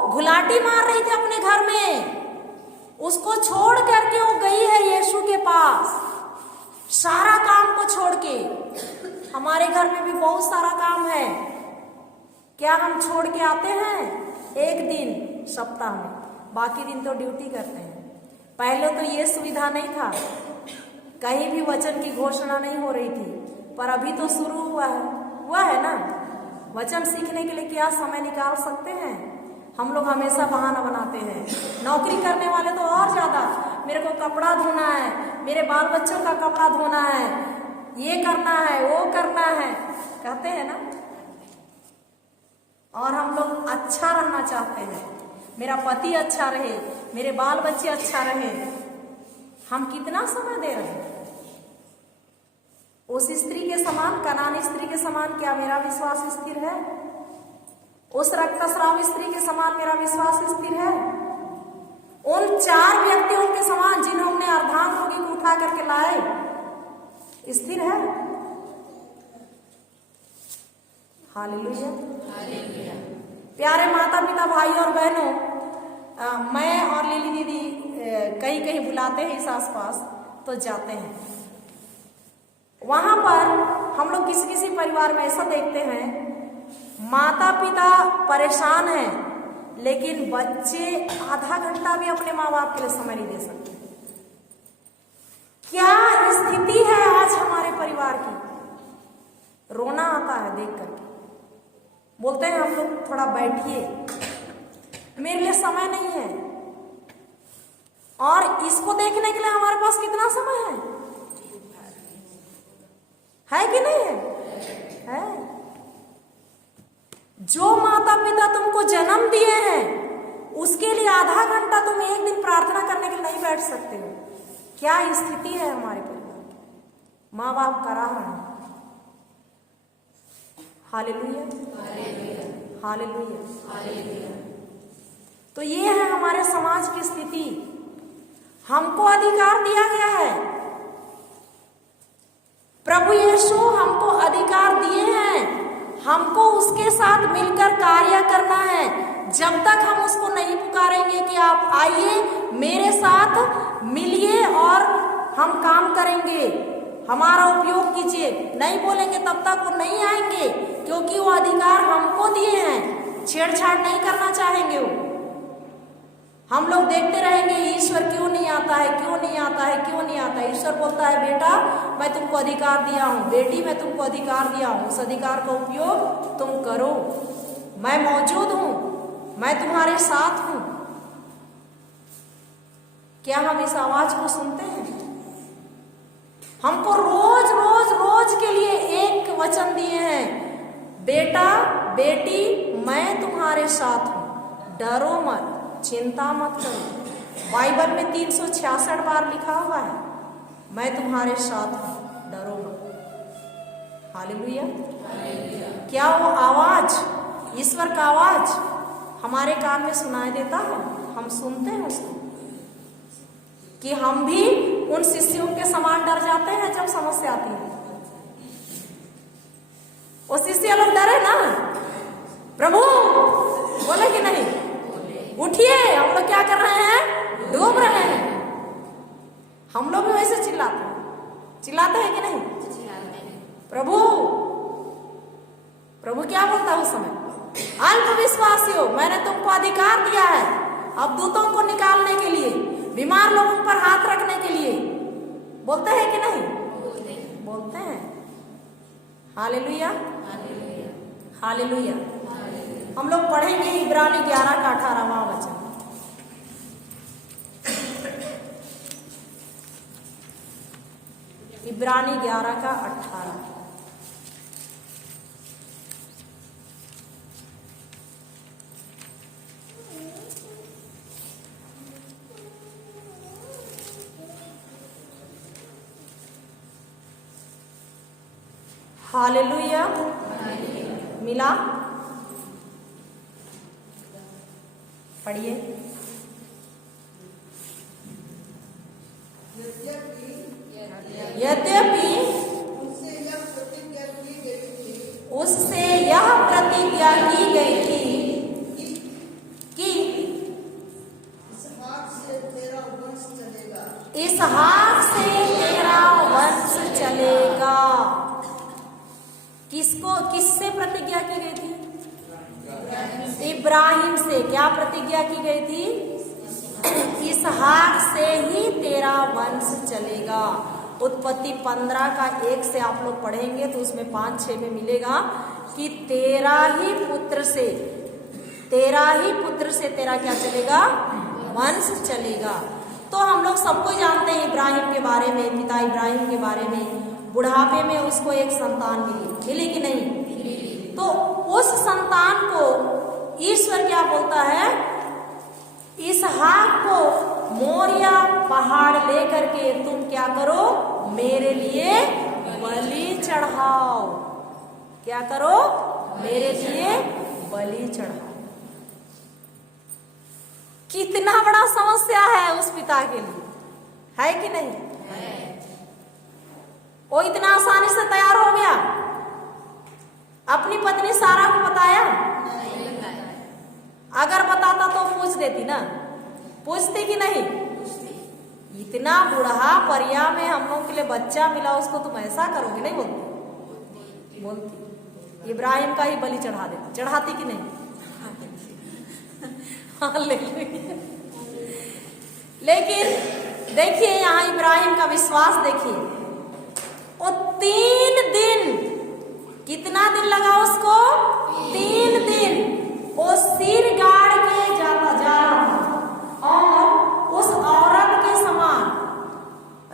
घुलाटी मार रही थी अपने घर में, उसको छोड़ करके वो गई है यीशु के पास, सारा काम को छोड़ के। हमारे घर में भी बहुत सारा काम है, क्या हम छोड़ के आते हैं? एक दिन सप्ताह में, बाकी दिन तो ड्यूटी करते हैं। पहले तो ये सुविधा नहीं था, कहीं भी वचन की घोषणा नहीं हो रही थी, पर अभी तो शुरू हुआ है ना। वचन सीखने के लिए क्या समय निकाल सकते हैं? हम लोग हमेशा बहाना बनाते हैं। नौकरी करने वाले तो और ज्यादा, मेरे को कपड़ा धोना है, मेरे बाल बच्चों का कपड़ा धोना है, ये करना है, वो करना है, कहते हैं ना। और हम लोग अच्छा रहना चाहते हैं, मेरा पति अच्छा रहे, मेरे बाल बच्चे अच्छा रहे। हम कितना समय दे रहे हैं? उस स्त्री के समान, कनानी स्त्री के समान क्या मेरा विश्वास स्थिर है? उस रक्तस्राव स्त्री के समान मेरा विश्वास स्थिर है? उन 4 व्यक्तियों के समान जिन्होंने अर्धांग रोगी को उठा करके लाए, स्थिर है? हालेलुया। प्यारे माता पिता, भाई और बहनों, मैं और लिली दीदी कहीं कहीं बुलाते हैं इस आसपास, तो जाते हैं। वहां पर हम लोग किसी किसी परिवार में ऐसा देखते हैं, माता पिता परेशान हैं, लेकिन बच्चे आधा घंटा भी अपने माँ बाप के लिए समय नहीं दे सकते। क्या स्थिति है आज हमारे परिवार की? रोना आता है देख करके। बोलते हैं हम लोग थोड़ा बैठिए, मेरे लिए समय नहीं है। और इसको देखने के लिए हमारे पास कितना समय है कि नहीं है? जो माता पिता तुमको जन्म दिए हैं, उसके लिए आधा घंटा तुम एक दिन प्रार्थना करने के लिए नहीं बैठ सकते हो। क्या स्थिति है हमारे परिवार की? माँ बाप करा रहे हैं। Hallelujah, hallelujah. तो ये है हमारे समाज की स्थिति। हमको अधिकार दिया गया है, प्रभु यीशु हमको अधिकार दिए हैं, हमको उसके साथ मिलकर कार्य करना है। जब तक हम उसको नहीं पुकारेंगे कि आप आइए मेरे साथ मिलिए और हम काम करेंगे, हमारा उपयोग कीजिए, नहीं बोलेंगे तब तक वो नहीं आएंगे, क्योंकि वो अधिकार हमको दिए हैं। छेड़छाड़ नहीं करना चाहेंगे वो। हम लोग देखते रहेंगे ईश्वर क्यों नहीं आता है, क्यों नहीं आता है, क्यों नहीं आता है। ईश्वर बोलता है बेटा मैं तुमको अधिकार दिया हूं, बेटी मैं तुमको अधिकार दिया हूं, उस अधिकार का उपयोग तुम करो। मैं मौजूद हूं, मैं तुम्हारे साथ हूं। क्या हम इस आवाज को सुनते हैं? हमको रोज रोज रोज के लिए एक वचन दिए हैं, बेटा बेटी मैं तुम्हारे साथ हूं, डरो मत, चिंता मत करो। बाइबल में 366 बार लिखा हुआ है मैं तुम्हारे साथ हूं, डरो मत। हालेलुया। क्या वो आवाज, ईश्वर का आवाज हमारे कान में सुनाई देता है? हम सुनते हैं उसको? कि हम भी उन शिष्यों के समान डर जाते हैं जब समस्या आती है? वो शिष्य लोग डरे ना, प्रभु बोले कि नहीं उठिए, हम लोग क्या कर रहे हैं? डूब रहे हैं। हम लोग भी वैसे चिल्लाते हैं कि नहीं? प्रभु प्रभु क्या बोलता है उस समय? अल्पविश्वासियों, मैंने तुमको अधिकार दिया है अब दूतों को निकालने के लिए, बीमार लोगों पर हाथ रखने के लिए। बोलते हैं कि नहीं? बोलते हैं। Hallelujah, hallelujah. हम लोग पढ़ेंगे इब्रानी 11 का 18वां वचन। इब्रानी 11 का 18। हालेलुया। मिला? पढ़िए। इसहाक से तेरा वंश चलेगा। किससे प्रतिज्ञा की गई थी? इब्राहिम से। क्या प्रतिज्ञा की गई थी? इसहाक से ही तेरा वंश चलेगा। उत्पत्ति 15 का 1 से आप लोग पढ़ेंगे तो उसमें 5-6 में मिलेगा कि तेरा ही पुत्र से तेरा क्या चलेगा? वंश चलेगा। तो हम लोग सबको जानते हैं इब्राहिम के बारे में, पिता इब्राहिम के बारे में। बुढ़ापे में उसको एक संतान मिली कि नहीं? तो उस संतान को ईश्वर क्या बोलता है? इसहाक को मोरिया पहाड़ लेकर के तुम क्या करो? मेरे लिए बलि चढ़ाओ। क्या करो? मेरे लिए बलि चढ़ाओ। कितना बड़ा समस्या है उस पिता के लिए, है कि नहीं? वो इतना आसानी से तैयार हो गया? अपनी पत्नी सारा को बताया? अगर बताता तो पूछ देती ना, पूछती कि नहीं? इतना बूढ़ा परिया में हम लोग के लिए बच्चा मिला, उसको तुम ऐसा करोगे? नहीं बोलती। इब्राहिम का ही बलि चढ़ा देती। चढ़ाती कि नहीं? लेकिन देखिए यहाँ इब्राहिम का विश्वास देखिए। वो 3 दिन, कितना दिन लगा उसको? 3 दिन वो सिर गाड़ के जा रहा था और उस औरत के समान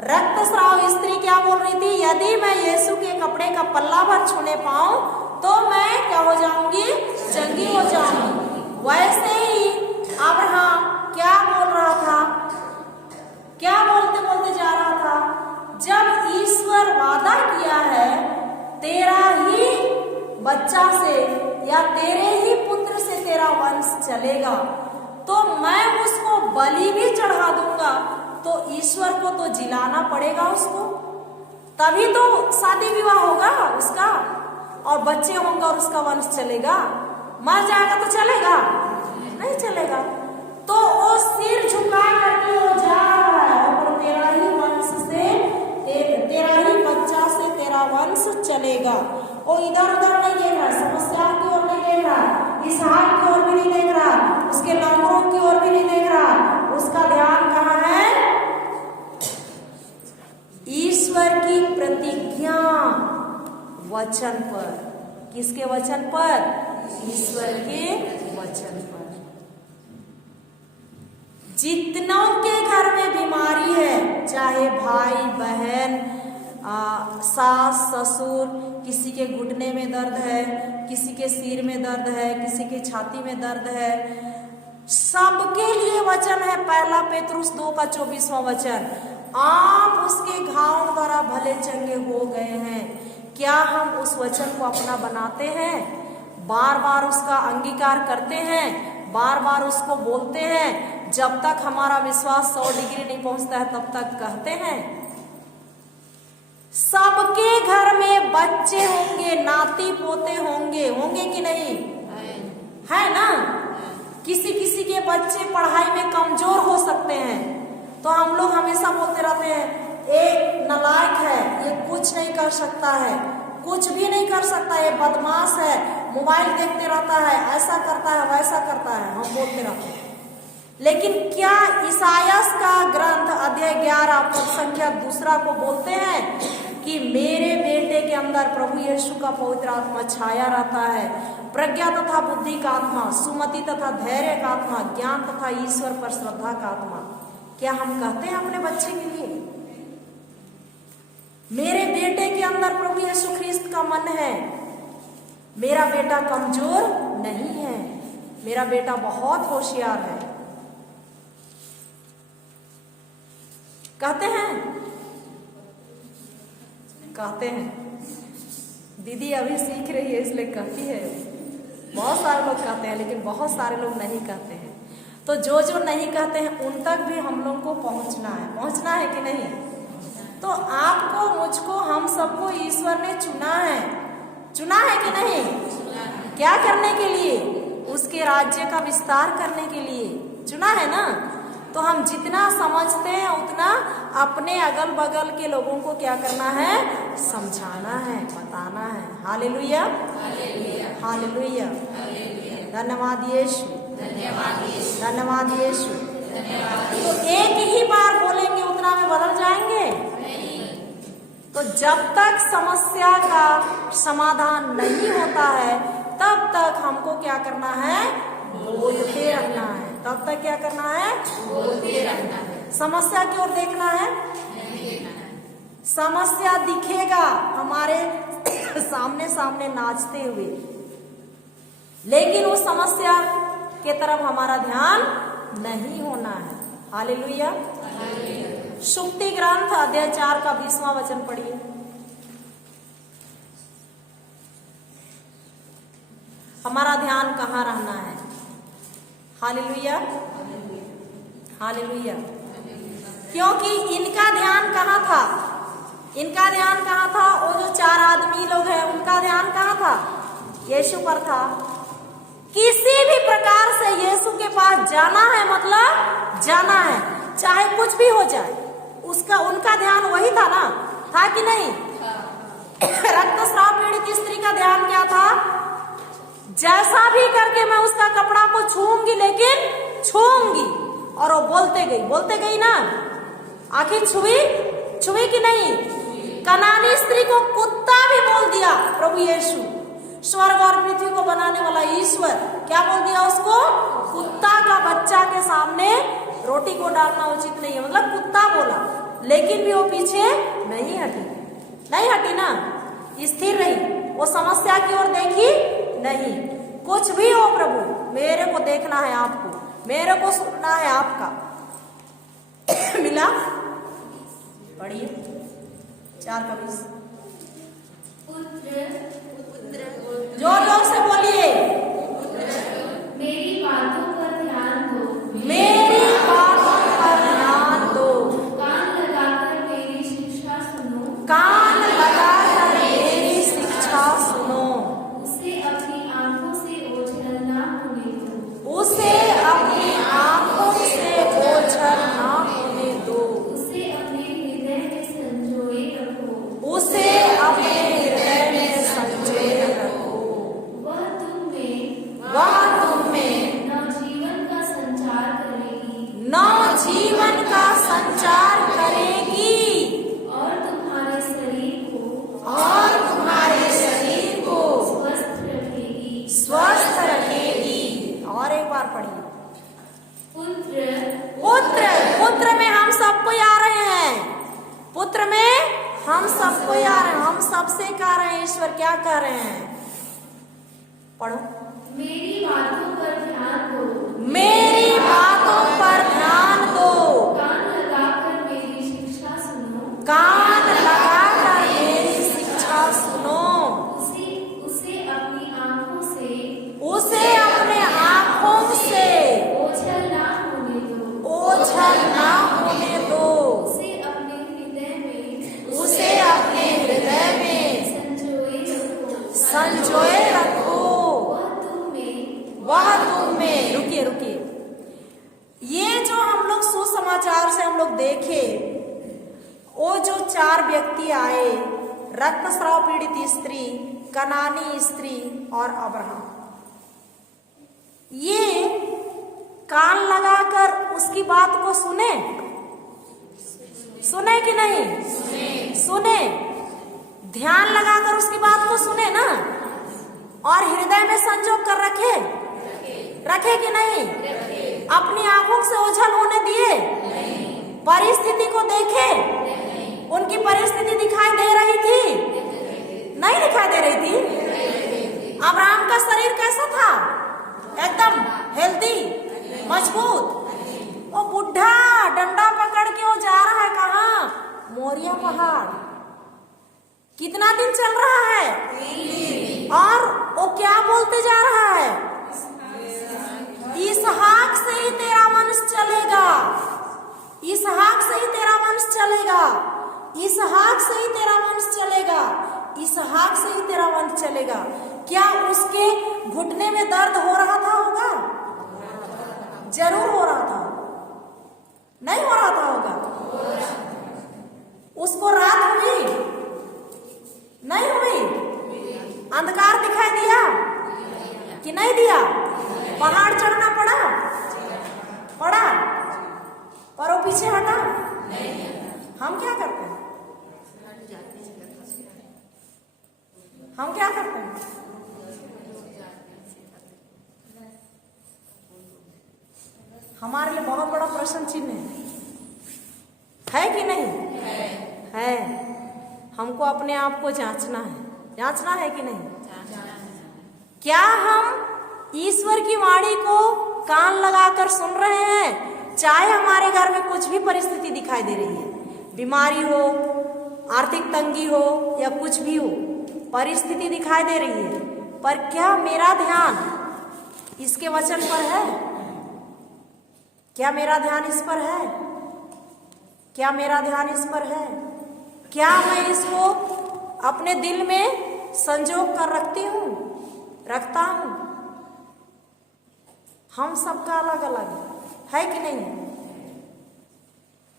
रक्तस्राव स्त्री क्या बोल रही थी? यदि मैं यीशु के कपड़े का पल्ला भर छूने पाऊं तो मैं क्या हो जाऊंगी? चंगी हो जाऊंगी। वैसे ही अब्राहम क्या बोल रहा था? क्या बोलते बोलते जा रहा था? जब ईश्वर वादा किया है तेरा ही बच्चा से या तेरे ही पुत्र से तेरा वंश चलेगा, तो मैं उसको बलि भी चढ़ा दूंगा। तो ईश्वर को तो जिलाना पड़ेगा उसको, तभी तो शादी विवाह होगा उसका और बच्चे होंगे और उसका वंश चलेगा। मर जाएगा तो चलेगा? नहीं चलेगा। तो वो सिर झुका करके वो जा रहा है और तेरा ही वंश से तेरा ही बच्चा से तेरा वंश चलेगा। वो इधर उधर नहीं देख रहा, समस्या की ओर नहीं देख रहा, इसहाक की ओर भी नहीं देख रहा, उसके नौकरों की ओर भी नहीं देख रहा। उसका ध्यान कहाँ है? ईश्वर की प्रतिज्ञा वचन पर। किसके वचन पर? ईश्वर के वचन पर। जितनों के घर में बीमारी है, चाहे भाई बहन, सास ससुर, किसी के घुटने में दर्द है, किसी के सिर में दर्द है, किसी के छाती में दर्द है, सबके लिए वचन है 1 पेतरुस 2 का 24वां वचन। आप उसके घाव द्वारा भले चंगे हो गए हैं। क्या हम उस वचन को अपना बनाते हैं? बार बार उसका अंगीकार करते हैं, बार बार उसको बोलते हैं। जब तक हमारा विश्वास 100 डिग्री नहीं पहुंचता है तब तक कहते हैं। सबके घर में बच्चे होंगे, नाती पोते होंगे कि नहीं? है ना? किसी किसी के बच्चे पढ़ाई में कमजोर हो सकते हैं, तो हम लोग हमेशा बोलते रहते हैं एक नालायक है, ये कुछ नहीं कर सकता है, कुछ भी नहीं कर सकता, ये बदमाश है, मोबाइल देखते रहता है, ऐसा करता है, वैसा करता है, हम बोलते रहते हैं। लेकिन क्या ईसायास का ग्रंथ अध्याय 11 पद संख्या 2 को बोलते हैं कि मेरे बेटे के अंदर प्रभु यीशु का पवित्र आत्मा छाया रहता है, प्रज्ञा तथा बुद्धि का आत्मा, सुमति तथा धैर्य का आत्मा, ज्ञान तथा ईश्वर पर श्रद्धा का आत्मा। क्या हम कहते हैं अपने बच्चे के लिए मेरे बेटे के अंदर प्रभु यीशु ख्रिस्त का मन है, मेरा बेटा कमजोर नहीं है, मेरा बेटा बहुत होशियार है? कहते हैं। दीदी अभी सीख रही है इसलिए कहती है। बहुत सारे लोग कहते हैं लेकिन बहुत सारे लोग नहीं कहते हैं। तो जो नहीं कहते हैं उन तक भी हम लोग को पहुंचना है कि नहीं? तो आपको, मुझको, हम सबको ईश्वर ने चुना है कि नहीं? क्या करने के लिए? उसके राज्य का विस्तार करने के लिए चुना है ना। तो हम जितना समझते हैं उतना अपने अगल बगल के लोगों को क्या करना है, समझाना है, बताना है। हालेलुया, हालेलुया, धन्यवाद यीशु, धन्यवाद यीशु। तो एक ही बार बोलेंगे उतना में बदल जाएंगे? तो जब तक समस्या का समाधान नहीं होता है तब तक हमको क्या करना है, बोलते रहना है। तब तक क्या करना है, बोलते रहना है। समस्या की ओर देखना है, समस्या दिखेगा हमारे सामने सामने नाचते हुए, लेकिन उस समस्या के तरफ हमारा ध्यान नहीं होना है। हालेलुया। सुक्ति ग्रंथ अध्याय 4 का 20वां वचन पढ़िए। हमारा ध्यान कहाँ रहना है? Hallelujah, hallelujah. क्योंकि इनका ध्यान कहाँ था? इनका ध्यान कहाँ था? वो जो 4 आदमी लोग हैं उनका ध्यान कहाँ था? यीशु पर था। किसी भी प्रकार से यीशु के पास जाना है, मतलब जाना है, चाहे कुछ भी हो जाए। उसका उनका ध्यान वही था ना, था कि नहीं? रक्तस्राव पीड़ित स्त्री का ध्यान क्या था? जैसा भी करके मैं उसका कपड़ा को छूऊंगी, लेकिन छूऊंगी। और वो बोलते गई ना, आखिर छुई कि नहीं? कनानी स्त्री को कुत्ता भी बोल दिया प्रभु यीशु। स्वर्ग और पृथ्वी को बनाने वाला ईश्वर क्या बोल दिया उसको? कुत्ता का बच्चा के सामने रोटी को डालना उचित नहीं है, मतलब कुत्ता बोला। लेकिन भी वो पीछे नहीं हटी ना, स्थिर रही। वो समस्या की ओर देखी नहीं। कुछ भी हो प्रभु, मेरे को देखना है आपको, मेरे को सुनना है आपका। मिला? पढ़िए 4 का 20। जोर से बोलिए। मेरी बातों पर ध्यान दो, मेरी बातों पर ध्यान दो, कान लगाकर मेरी शिक्षा सुनो, कान लगाकर मेरी शिक्षा सुनो। उसे अपनी आंखों से ओझल ना होने दो, उसे अपनी आंखों से ओझल ना होने दो, उसे अपने हृदय में संजोए रखो, उसे अपने हृदय में संजोए रखो। वह तुम में नवजीवन का संचार करेगी, नवजीवन का संचार करेगी, और तुम्हारे शरीर को स्वस्थ रखेगी। और एक बार पढ़िए। पुत्र में हम सबको आ रहे हैं, पुत्र में हम सबको आ रहे हैं। हम सबसे कह रहे हैं, ईश्वर क्या कह रहे हैं? पढ़ो। मेरी बातों पर ध्यान दो, मेरी बातों पर ध्यान दो, कान लगाकर मेरी शिक्षा सुनो, कान लगाकर मेरी शिक्षा सुनो। उसे अपनी आंखों से उसे अपने आंखों से ओझल ना होने दो, ओझल ना होने दो, उसे अपने हृदय में संजोए रखो। वह तुम में। रुकिए। ये जो हम लोग सुसमाचार से हम लोग देखे, वो जो 4 व्यक्ति आए, रक्तस्राव पीड़ित स्त्री, कनानी स्त्री और अब्राहम, ये कान लगाकर उसकी बात को सुने कि नहीं? सुने। ध्यान लगाकर उसकी बात को सुने ना, और हृदय में संजो कर रखे कि नहीं? अपनी आंखों से ओझल होने दिए? परिस्थिति को देखे? उनकी परिस्थिति दिखाई दे रही थी? नहीं दिखाई दे रही थी। अब्राहम का शरीर कैसा था? एकदम हेल्दी, मजबूत। वो बुढ़ा डंडा पकड़ के वो जा रहा है कहाँ? मोरिया पहाड़। कितना दिन चल रहा है? और वो क्या बोलते जा रहा है? इसहाक से ही तेरा वंश चलेगा, इसहाक से ही तेरा वंश चलेगा, इसहाक से ही तेरा वंश चलेगा, इसहाक से ही तेरा वंश चलेगा। क्या उसके घुटने में दर्द हो रहा था? होगा, जरूर हो रहा था। पीछे हटा? हम क्या करते हैं? हम क्या करते हैं? हमारे लिए बहुत बड़ा प्रश्न चिन्ह है कि नहीं? है। हमको अपने आप को जांचना है कि नहीं? क्या हम ईश्वर की वाणी को कान लगाकर सुन रहे हैं? चाहे हमारे घर में कुछ भी परिस्थिति दिखाई दे रही है, बीमारी हो, आर्थिक तंगी हो या कुछ भी हो, परिस्थिति दिखाई दे रही है, पर क्या मेरा ध्यान इसके वचन पर है? क्या मेरा ध्यान इस पर है? क्या मेरा ध्यान इस पर है? क्या मैं इसको अपने दिल में संजोग कर रखता हूं? हम सबका अलग अलग है कि नहीं?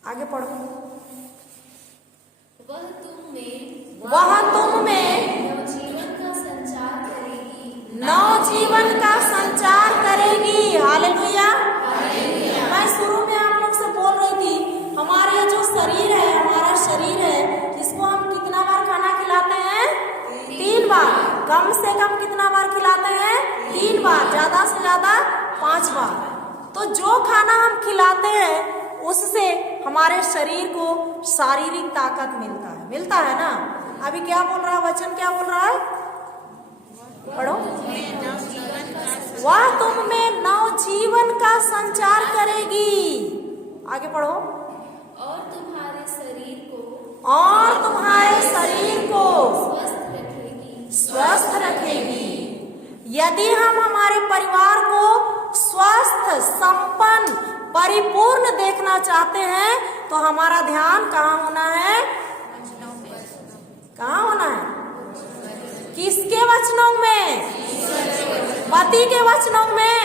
आगे पढ़ो। वह तुम में नवजीवन का संचार करेगी। हालेलुया। मैं शुरू में आप लोग से बोल रही थी, हमारा ये जो शरीर है, हमारा शरीर है, इसको हम कितना बार खाना खिलाते हैं? 3 बार। कम से कम कितना बार खिलाते हैं? 3 बार, ज्यादा से ज्यादा 5 बार। तो जो खाना हम खिलाते हैं उससे हमारे शरीर को शारीरिक ताकत मिलता है ना। अभी क्या बोल रहा है वचन? क्या बोल रहा है? पढ़ो। वह तुम में नवजीवन का संचार करेगी। आगे पढ़ो। और तुम्हारे शरीर को स्वस्थ रखेगी। यदि हम हमारे परिवार को स्वस्थ, संपन्न, परिपूर्ण देखना चाहते हैं तो हमारा ध्यान कहाँ होना है? कहाँ होना है? किसके वचनों में? पति के वचनों में,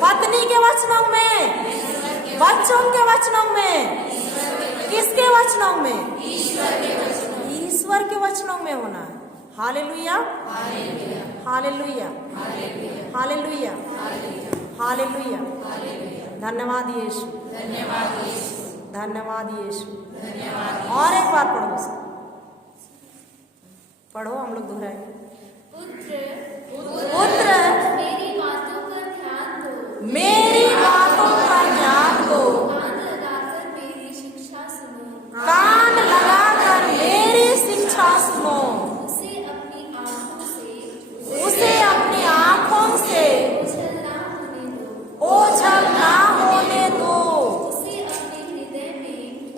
पत्नी के वचनों में, बच्चों के वचनों में, किसके वचनों में? ईश्वर के वचनों में होना है। Hallelujah, hallelujah, hallelujah, hallelujah. धन्यवाद यीशु, धन्यवाद यीशु। और एक बार पढ़ो, हम लोग दोहराएंगे। पुत्र मेरी बातों पर ध्यान दो, मेरी बातों पर ध्यान दो, कान लगाकर मेरी शिक्षा सुनो, कान लगाकर मेरी शिक्षा सुनो, उसे अपनी आंखों से ओझल ना होने दो,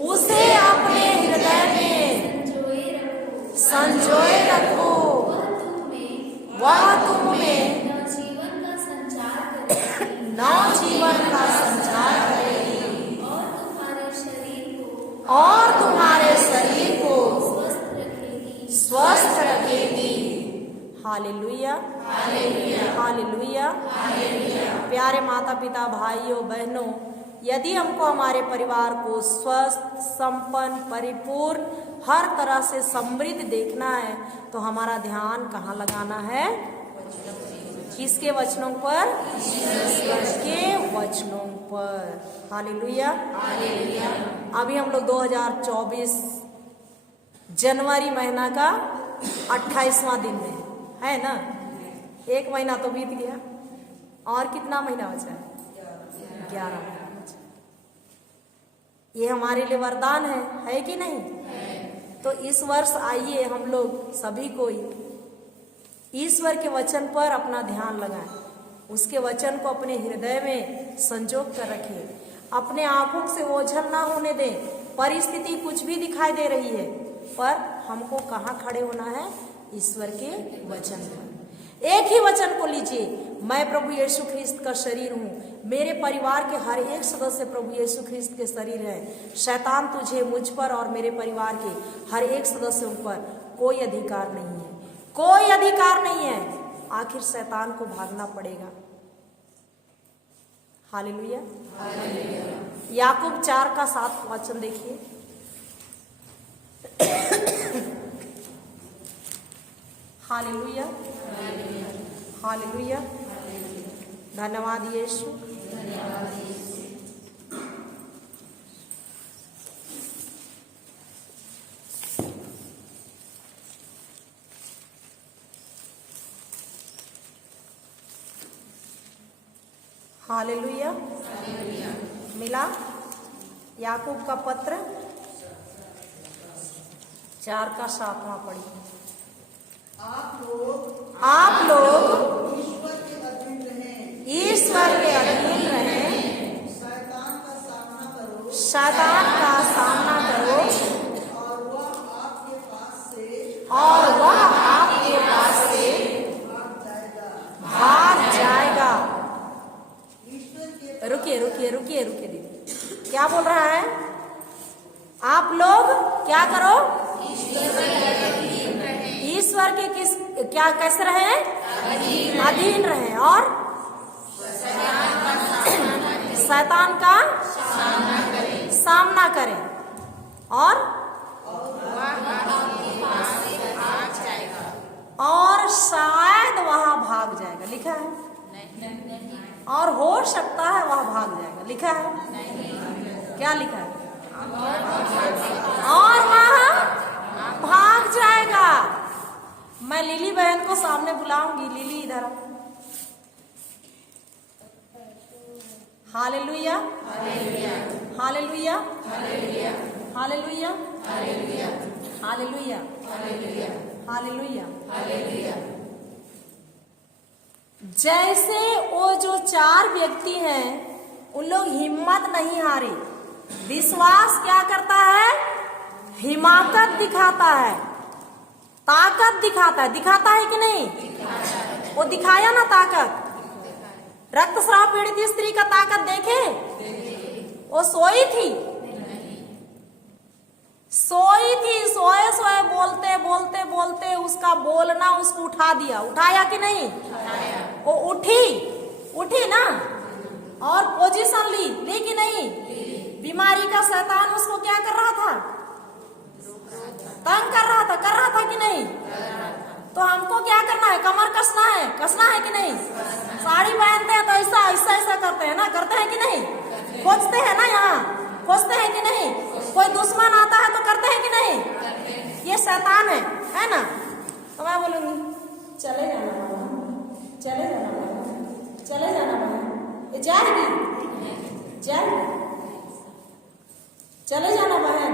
उसे अपने हृदय में संजोए रखो। वह तुम में नवजीवन का संचार करेगी और तुम्हारे शरीर को स्वस्थ रखेगी। Hallelujah, hallelujah. प्यारे माता पिता, भाइयों बहनों, यदि हमको हमारे परिवार को स्वस्थ, संपन्न, परिपूर्ण, हर तरह से समृद्ध देखना है तो हमारा ध्यान कहाँ लगाना है? किसके वचनों पर? ईश्वर के वचनों पर। हालेलुया। अभी हम लोग 2024 जनवरी महीना का 28वां दिन में है ना। 1 महीना तो बीत गया, और कितना महीना बचा है? 11 महीना बचा। ये हमारे लिए वरदान है कि नहीं? तो इस वर्ष आइए हम लोग सभी को ईश्वर के वचन पर अपना ध्यान लगाएं, उसके वचन को अपने हृदय में संजोग कर रखें, अपने आंखों से ओझल ना होने दें। परिस्थिति कुछ भी दिखाई दे रही है, पर हमको कहाँ खड़े होना है? ईश्वर के वचन पर। एक ही वचन को लीजिए, मैं प्रभु यीशु ख्रिस्त का शरीर हूँ, मेरे परिवार के हर एक सदस्य प्रभु यीशु ख्रिस्त के शरीर है। शैतान तुझे, मुझ पर और मेरे परिवार के हर एक सदस्यों पर कोई अधिकार नहीं है, कोई अधिकार नहीं है। आखिर शैतान को भागना पड़ेगा। हालेलुया। याकूब 4:7 वचन देखिए। Hallelujah, hallelujah. धन्यवाद यीशु। हालेलुया। मिला। याकूब का पत्र 4 का 7वां पढ़ी। आप लोग ईश्वर के अधीन रहें, शैतान का सामना करो और वह आपके पास से भाग जाएगा। रुकिए रुकिए रुकिए रुकिए दीदी, क्या बोल रहा है? आप लोग क्या करो? ईश्वर के किस क्या कैसे रहे? अधीन रहे और शैतान का सामना करें और शायद वहां भाग जाएगा, लिखा है। और हो सकता है वह भाग जाएगा, लिखा है। क्या लिखा है? और वह भाग जाएगा। मैं लिली बहन को सामने बुलाऊंगी। लिली इधर आओ। Hallelujah hallelujah hallelujah hallelujah hallelujah. जैसे वो जो 4 व्यक्ति हैं, उन लोग हिम्मत नहीं हारे। विश्वास क्या करता है? हिमाकत दिखाता है, ताकत दिखाता है कि नहीं? वो दिखाया ना ताकत। रक्तस्राव पीड़ित स्त्री का ताकत देखे? वो सोई थी, सोए बोलते बोलते बोलते उसका बोलना उसको उठा दिया। उठाया कि नहीं? वो उठी ना, और पोजीशन ली कि नहीं? बीमारी का शैतान उसको क्या कर रहा था? तंग कर रहा था कि नहीं? तो हमको क्या करना है? कमर कसना है कि नहीं? साड़ी पहनते हैं तो ऐसा करते हैं ना, करते हैं कि नहीं? खोजते हैं ना, यहाँ खोजते हैं कि नहीं? कोई दुश्मन आता है तो करते हैं कि नहीं? ये शैतान है ना। तो मैं बोलूंगी चले जाना बहन, चले जाना बहन।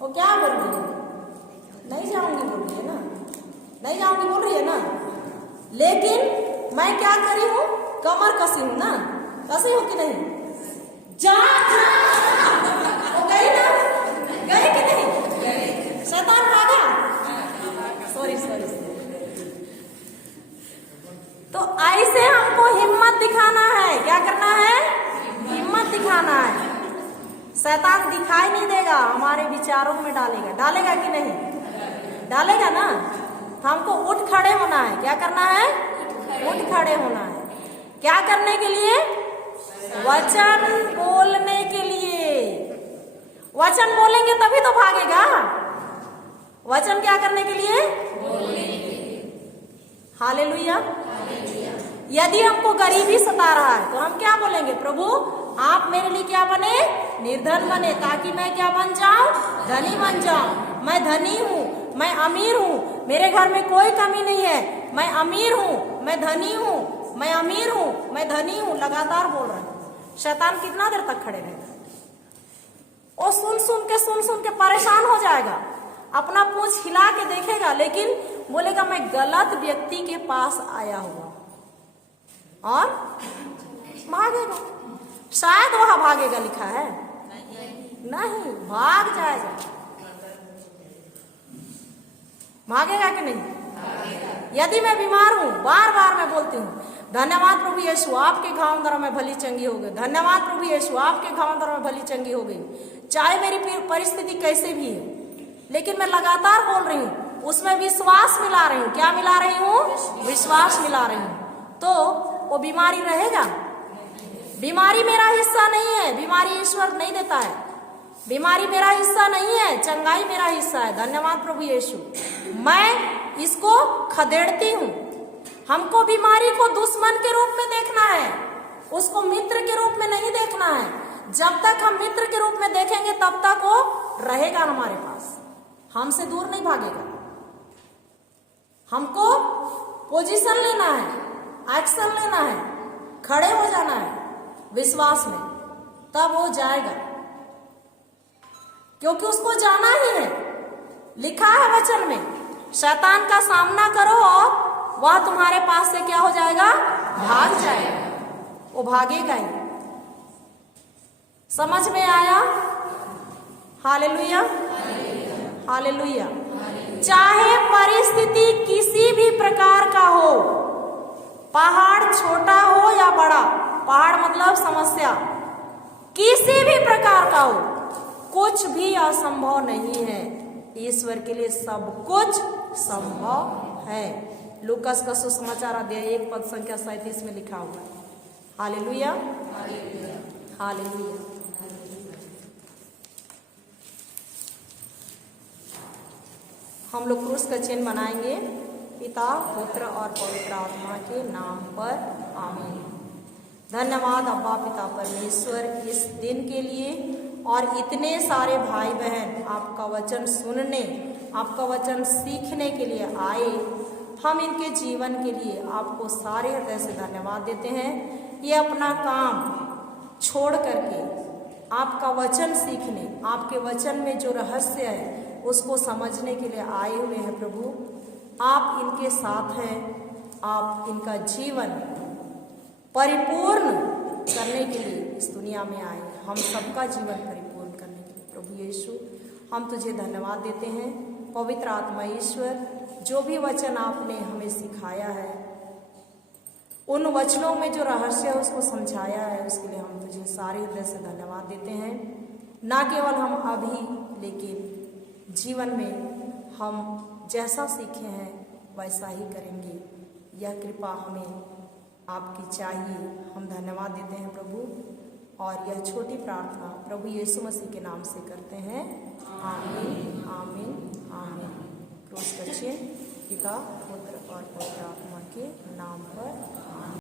वो क्या बोल रही है? नहीं जाऊंगी बोल रही है ना, नहीं जाऊंगी बोल रही है ना। लेकिन मैं क्या करी हूँ? कमर कसी हूँ ना, कसी हूँ कि नहीं? जा वो गई ना, गई कि नहीं? शैतान भागा। सॉरी। तो ऐसे हमको हिम्मत दिखाना है। क्या करना है? हिम्मत दिखाना है। शैतान दिखाई नहीं देगा, हमारे विचारों में डालेगा कि नहीं? डालेगा ना। तो हमको उठ खड़े होना है। क्या करना है? उठ खड़े होना है। क्या करने के लिए? वचन बोलने के लिए। वचन बोलेंगे तभी तो भागेगा। वचन क्या करने के लिए? हालेलुया। यदि हमको गरीबी सता रहा है तो हम क्या बोलेंगे? प्रभु आप मेरे लिए क्या बने? निर्धन बने, ताकि मैं क्या बन जाऊं? धनी बन जाऊं। मैं धनी हूं, मैं अमीर हूं, मेरे घर में कोई कमी नहीं है। मैं अमीर हूं, मैं धनी हूं, मैं अमीर हूं, मैं धनी हूं। लगातार बोल रहे हैं। शैतान कितना देर तक खड़े रहेगा? वो सुन के परेशान हो जाएगा, अपना पूंछ हिला के देखेगा, लेकिन बोलेगा मैं गलत व्यक्ति के पास आया हुआ, और भागेगा। शायद वहां भागेगा, लिखा है नहीं, भाग जाएगा। भागेगा कि नहीं? यदि मैं बीमार हूं, बार मैं बोलती हूँ धन्यवाद प्रभु यीशु आपके घाव द्वारा मैं भली चंगी हो गई, धन्यवाद प्रभु यीशु आपके घाव द्वारा मैं भली चंगी हो गई। चाहे मेरी परिस्थिति कैसे भी है, लेकिन मैं लगातार बोल रही हूँ, उसमें विश्वास मिला रही हूँ। क्या मिला रही हूँ? विश्वास मिला रही हूँ। तो वो बीमारी रहेगा। बीमारी मेरा हिस्सा नहीं है, बीमारी ईश्वर नहीं देता है। बीमारी मेरा हिस्सा नहीं है, चंगाई मेरा हिस्सा है। धन्यवाद प्रभु यीशु। मैं इसको खदेड़ती हूँ। हमको बीमारी को दुश्मन के रूप में देखना है, उसको मित्र के रूप में नहीं देखना है। जब तक हम मित्र के रूप में देखेंगे तब तक वो रहेगा हमारे पास, हमसे दूर नहीं भागेगा। हमको पोजीशन लेना है, एक्शन लेना है। खड़े हो जाना है विश्वास में, तब वो जाएगा, क्योंकि उसको जाना ही है। लिखा है वचन में, शैतान का सामना करो और वह तुम्हारे पास से क्या हो जाएगा? भाग जाएगा। वो भागेगा ही। समझ में आया? Hallelujah, hallelujah. चाहे परिस्थिति किसी भी प्रकार का हो, पहाड़ छोटा हो या बड़ा, पहाड़ मतलब समस्या, किसी भी प्रकार का हो, कुछ भी असंभव नहीं है। ईश्वर के लिए सब कुछ संभव है। लूकास का सुसमाचार अध्याय 1 पद संख्या 37 में लिखा हुआ है। Hallelujah, hallelujah. हम लोग क्रूस का चिन्ह बनाएंगे पिता, पुत्र और पवित्र आत्मा के नाम पर। आमीन। धन्यवाद अब्बा पिता परमेश्वर इस दिन के लिए, और इतने सारे भाई बहन आपका वचन सुनने, आपका वचन सीखने के लिए आए। हम इनके जीवन के लिए आपको सारे हृदय से धन्यवाद देते हैं। ये अपना काम छोड़ करके आपका वचन सीखने, आपके वचन में जो रहस्य है उसको समझने के लिए आए हुए हैं। प्रभु आप इनके साथ हैं, आप इनका जीवन परिपूर्ण करने के लिए इस दुनिया में आए, हम सबका जीवन परिपूर्ण करने के लिए। प्रभु यीशु हम तुझे धन्यवाद देते हैं। पवित्र आत्मा ईश्वर, जो भी वचन आपने हमें सिखाया है, उन वचनों में जो रहस्य है उसको समझाया है, उसके लिए हम तुझे सारे हृदय से धन्यवाद देते हैं। ना केवल हम अभी, लेकिन जीवन में हम जैसा सीखे हैं वैसा ही करेंगे। यह कृपा हमें आपकी चाहिए। हम धन्यवाद देते हैं प्रभु, और यह छोटी प्रार्थना प्रभु यीशु मसीह के नाम से करते हैं। आमीन, आमीन, आमीन। क्रूस का चिन्ह पिता, पुत्र और पवित्र आत्मा के नाम पर।